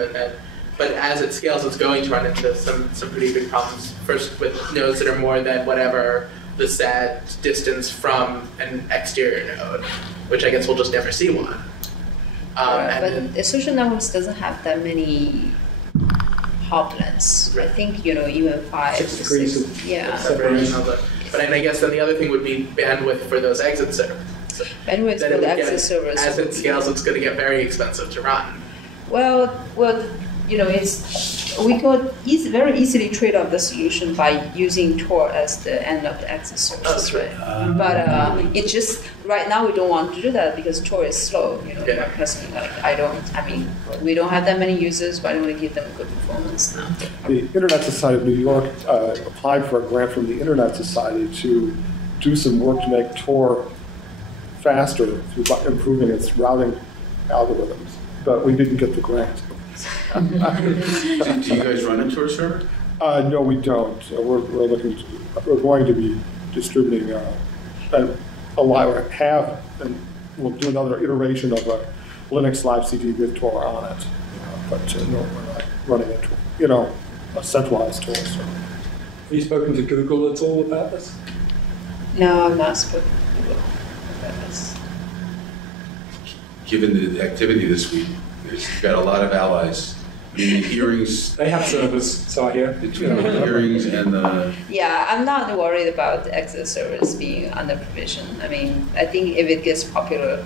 but as it scales, it's going to run into some pretty big problems. First, with nodes that are more than whatever the set distance from an exterior node, which I guess we'll just never see one. But the social networks doesn't have that many hop lengths. I think, even 5 6 degrees of separation of it. But I guess then the other thing would be bandwidth for those exit servers. Bandwidth for the exit servers. As it scales, it's going to get very expensive to run. Well, we could very easily trade off the solution by using Tor as the end of the exit service, right? But it just right now we don't want to do that because Tor is slow. Personally, we don't have that many users. Why don't we give them good performance now? The Internet Society of New York applied for a grant from the Internet Society to do some work to make Tor faster through improving its routing algorithms, but we didn't get the grant. Do you guys run a Tor server? No, we don't. We're going to be distributing and we'll do another iteration of a Linux live CD with Tor on it. But no, we're not running a centralized Tor server. Have you spoken to Google at all about this? No, I've not spoken to Google about this. Given the activity this week, you've got a lot of allies. I mean, the hearings. They have servers, so I hear. Between the hearings and the. Yeah, I'm not worried about the exit servers being under provision. I mean, I think if it gets popular,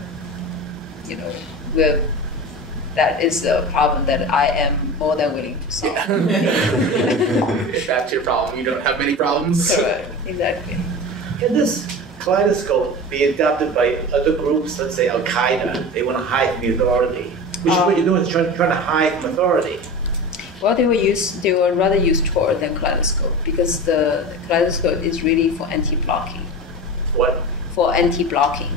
that is a problem that I am more than willing to solve. If that's your problem, you don't have many problems. Correct, exactly. Can this Kaleidoscope be adopted by other groups, let's say Al-Qaeda? They want to hide from the authority. Which is what you're doing, is trying to hide from authority. Well, they would rather use Tor than Kaleidoscope because the Kaleidoscope is really for anti-blocking. What? For anti-blocking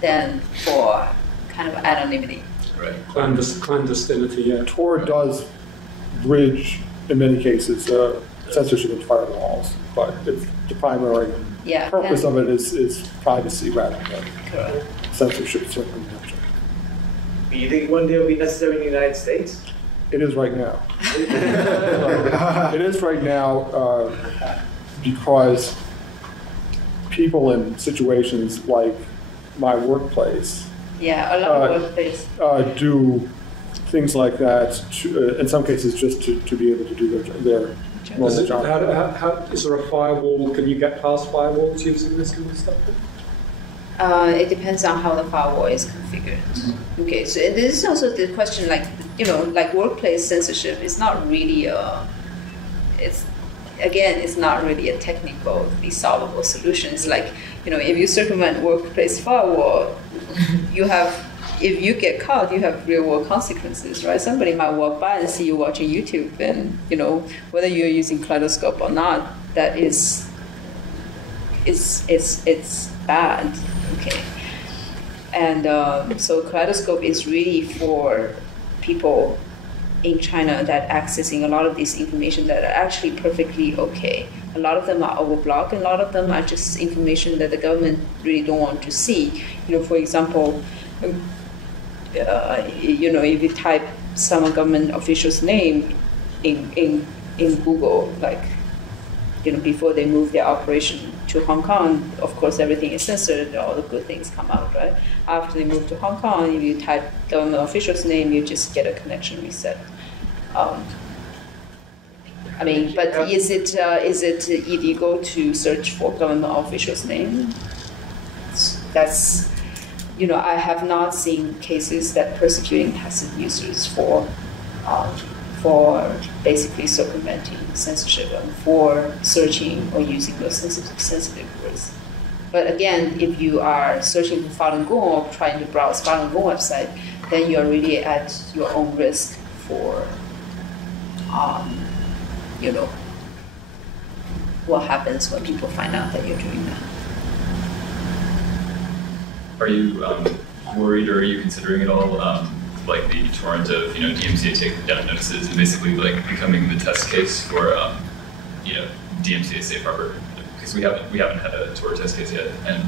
than for kind of anonymity. Right. Clandestinity, yeah. Tor does bridge, in many cases, censorship and firewalls, but the primary purpose of it is privacy rather than censorship circumvention. Do you think one day will be necessary in the United States? It is right now. It is right now because people in situations like my workplace a lot of workplace do things like that, in some cases just to be able to do their normal job. Is there a firewall? Can you get past firewalls using this kind of stuff? It depends on how the firewall is configured. Mm-hmm. Okay, so this is also the question, like workplace censorship is not really it's not really a technically solvable solution. It's like, if you circumvent workplace firewall, if you get caught, you have real world consequences, right? Somebody might walk by and see you watching YouTube, and whether you're using Kaleidoscope or not, that it's bad. Okay, and so Kaleidoscope is really for people in China that accessing a lot of this information that are actually perfectly okay. A lot of them are overblocked, and a lot of them are just information that the government really don't want to see. For example, if you type some government official's name in Google, before they move their operation to Hong Kong, of course everything is censored, all the good things come out, right? After they move to Hong Kong, if you type government official's name, you just get a connection reset. But is it illegal to search for government official's name? That's, I have not seen cases that persecuting passive users for basically circumventing censorship and for searching or using those sensitive words. But again, if you are searching for Falun Gong or trying to browse Falun Gong website, then you are really at your own risk for, what happens when people find out that you're doing that. Are you worried, or are you considering at all like the torrent of DMCA takedown notices and basically becoming the test case for DMCA safe harbor? Because we haven't had a Tor test case yet, and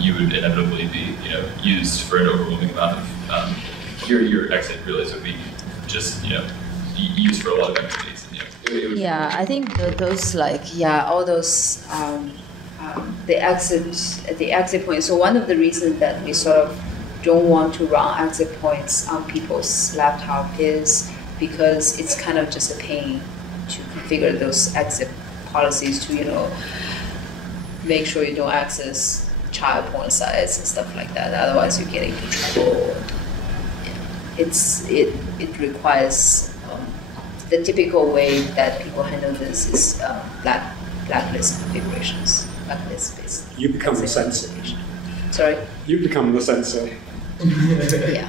you would inevitably be used for an overwhelming amount of your exit relays would be just used for a lot of activities. I think those all those the exit points. So one of the reasons that we sort of don't want to run exit points on people's laptop is because it's kind of just a pain to configure those exit policies to, make sure you don't access child porn sites and stuff like that. Otherwise, you get into trouble. It requires the typical way that people handle this is blacklist configurations, blacklist-based. You become the censor. Sorry? You become the censor. Yeah,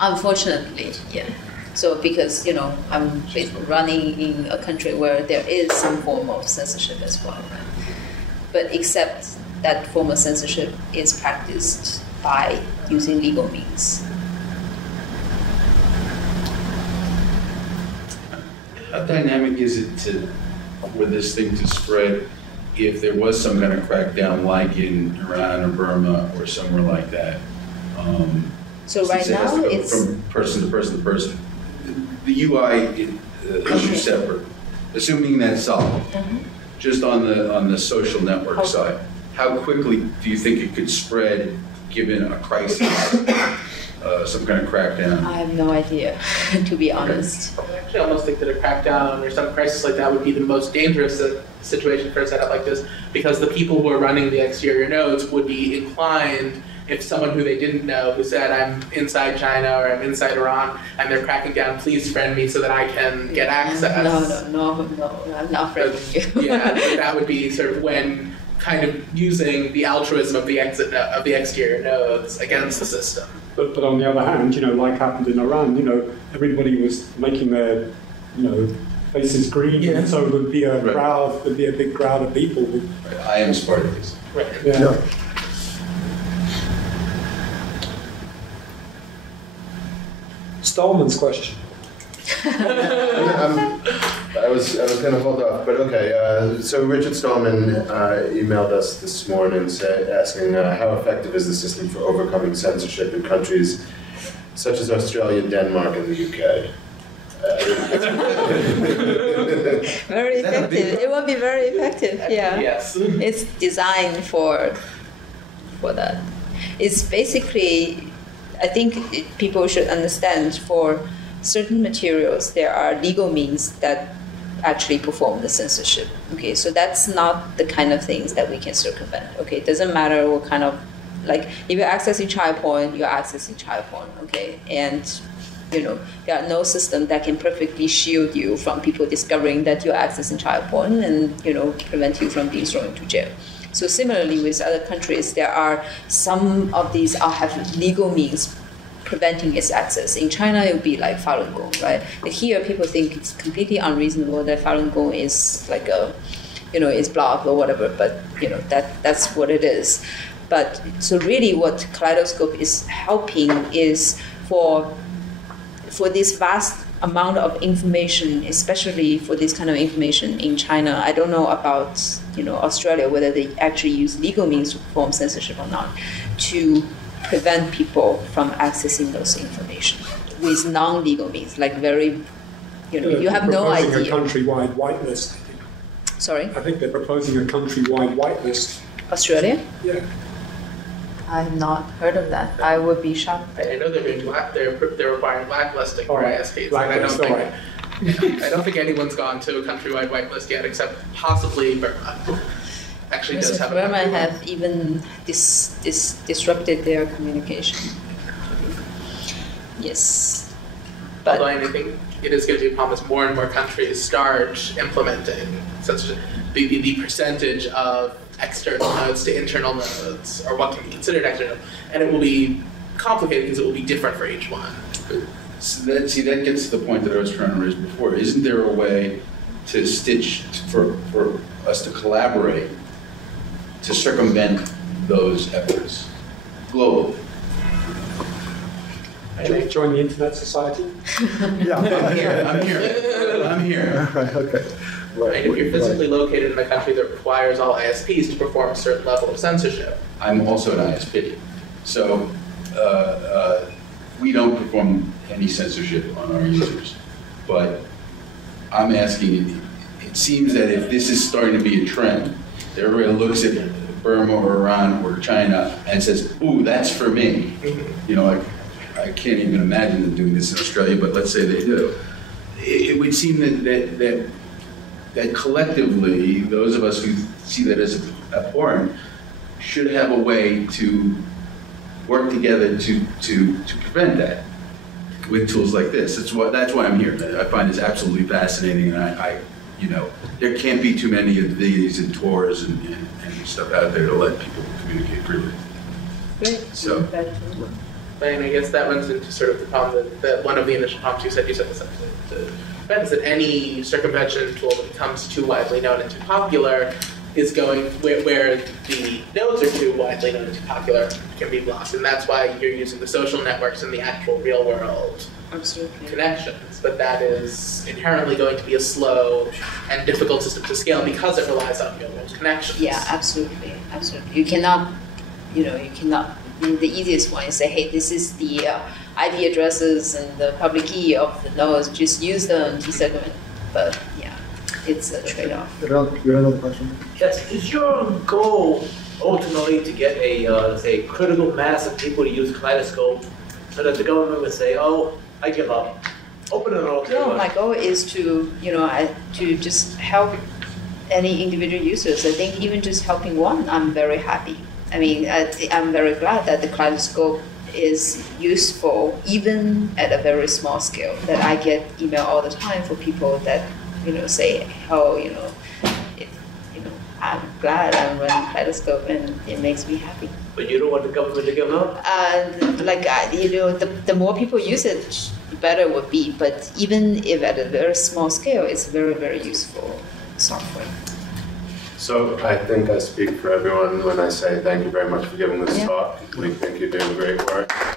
unfortunately, yeah. So because, I'm running in a country where there is some form of censorship as well, right? But except that form of censorship is practiced by using legal means. How dynamic is it for this thing to spread if there was some kind of crackdown like in Iran or Burma or somewhere like that? So right now it's from person to person to person. The UI issue separate. Assuming that's solved, just on the social network side, how quickly do you think it could spread given a crisis, some kind of crackdown? I have no idea, to be honest. I actually almost think that a crackdown or some crisis like that would be the most dangerous situation for a setup like this, because the people who are running the exterior nodes would be inclined, if someone who they didn't know who said, I'm inside China or I'm inside Iran and they're cracking down, please friend me so that I can get access. No, I'm not friending you. Yeah, that would be sort of when kind of using the altruism of the exterior nodes against the system. But on the other hand, like happened in Iran, everybody was making their, faces green, and so it would be a crowd, there'd be a big crowd of people. I am Spartacus. Right. Yeah. Stallman's question. I was going to hold off, but okay. So Richard Stallman emailed us this morning asking how effective is the system for overcoming censorship in countries such as Australia, Denmark, and the UK? Very effective. It will be very effective. Yeah. Yes. It's designed for that. It's basically, I think people should understand, for certain materials there are legal means that actually perform the censorship. Okay, so that's not the kind of things that we can circumvent. Okay, it doesn't matter what kind of, like, if you're accessing child porn, you're accessing child porn. Okay, and there are no system that can perfectly shield you from people discovering that you're accessing child porn and prevent you from being thrown into jail. So similarly with other countries, there are some of these have legal means preventing its access. In China, it would be like Falun Gong, right? But here, people think it's completely unreasonable that Falun Gong is like is blocked or whatever. But that's what it is. But so really, what Kaleidoscope is helping is for this vast amount of information, especially for this kind of information in China. I don't know about Australia, whether they actually use legal means to perform censorship or not, to prevent people from accessing those information with non-legal means, like very, you have no idea. They're proposing a countrywide whitelist. Sorry? I think they're proposing a countrywide whitelist. Australia? Yeah. I have not heard of that. I would be shocked. I know they're requiring blacklisting for ISPs. Blacklist, I don't think anyone's gone to a countrywide whitelist yet, except possibly Burma. Actually, does have Burma have even disrupted their communication. Yes, but although I think it is going to be a problem as more and more countries start implementing censorship. The percentage of external nodes to internal nodes, or what can be considered external, and it will be complicated because it will be different for each one. So that gets to the point that I was trying to raise before. Isn't there a way to stitch, for us to collaborate, to circumvent those efforts globally? Join the Internet Society? Yeah. I'm here. Okay. Right. If you're physically located in a country that requires all ISPs to perform a certain level of censorship. I'm also an ISP. So we don't perform any censorship on our users. But I'm asking, it seems that if this is starting to be a trend, everybody looks at Burma or Iran or China and says, ooh, that's for me. I can't even imagine them doing this in Australia, but let's say they do. it would seem that collectively, those of us who see that as abhorrent should have a way to work together to prevent that with tools like this. That's why I'm here. I find this absolutely fascinating, and I there can't be too many of these and Tors and stuff out there to let people communicate freely. Great. So. And I guess that runs into sort of the problem that one of the initial prompts you said this up to prevent is that any circumvention tool that becomes too widely known and too popular is going where the nodes are too widely known and too popular can be blocked. And that's why you're using the social networks and the actual real world connections. But that is inherently going to be a slow and difficult system to scale because it relies on real world connections. Yeah, absolutely. Absolutely. You cannot, the easiest one is say, hey, this is the IP addresses and the public key of the nodes, just use them and desegment. But yeah, it's a trade-off. You have another question? Yes, is your goal ultimately to get a, let's say, critical mass of people to use Kaleidoscope so that the government would say, oh, I give up. Open it all to everyone. No, my goal is to, to just help any individual users. I think even just helping one, I'm very happy. I mean, I'm very glad that the Kaleidoscope is useful even at a very small scale. That I get email all the time for people that say, oh, I'm glad I'm running Kaleidoscope and it makes me happy. But you don't want the government to give up? The more people use it, the better it would be. But even if at a very small scale, it's very, very useful software. So I think I speak for everyone when I say thank you very much for giving this talk. We think you're doing great work. Let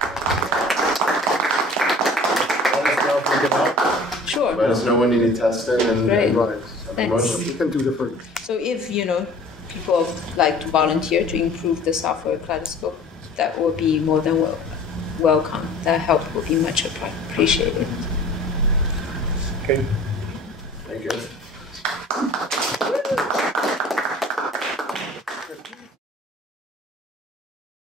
us know if we can help. Sure. Let us know when you need testing and Thanks. We can do different. So if people like to volunteer to improve the software Kaleidoscope, that would be more than welcome. That help would be much appreciated. Okay. Thank you.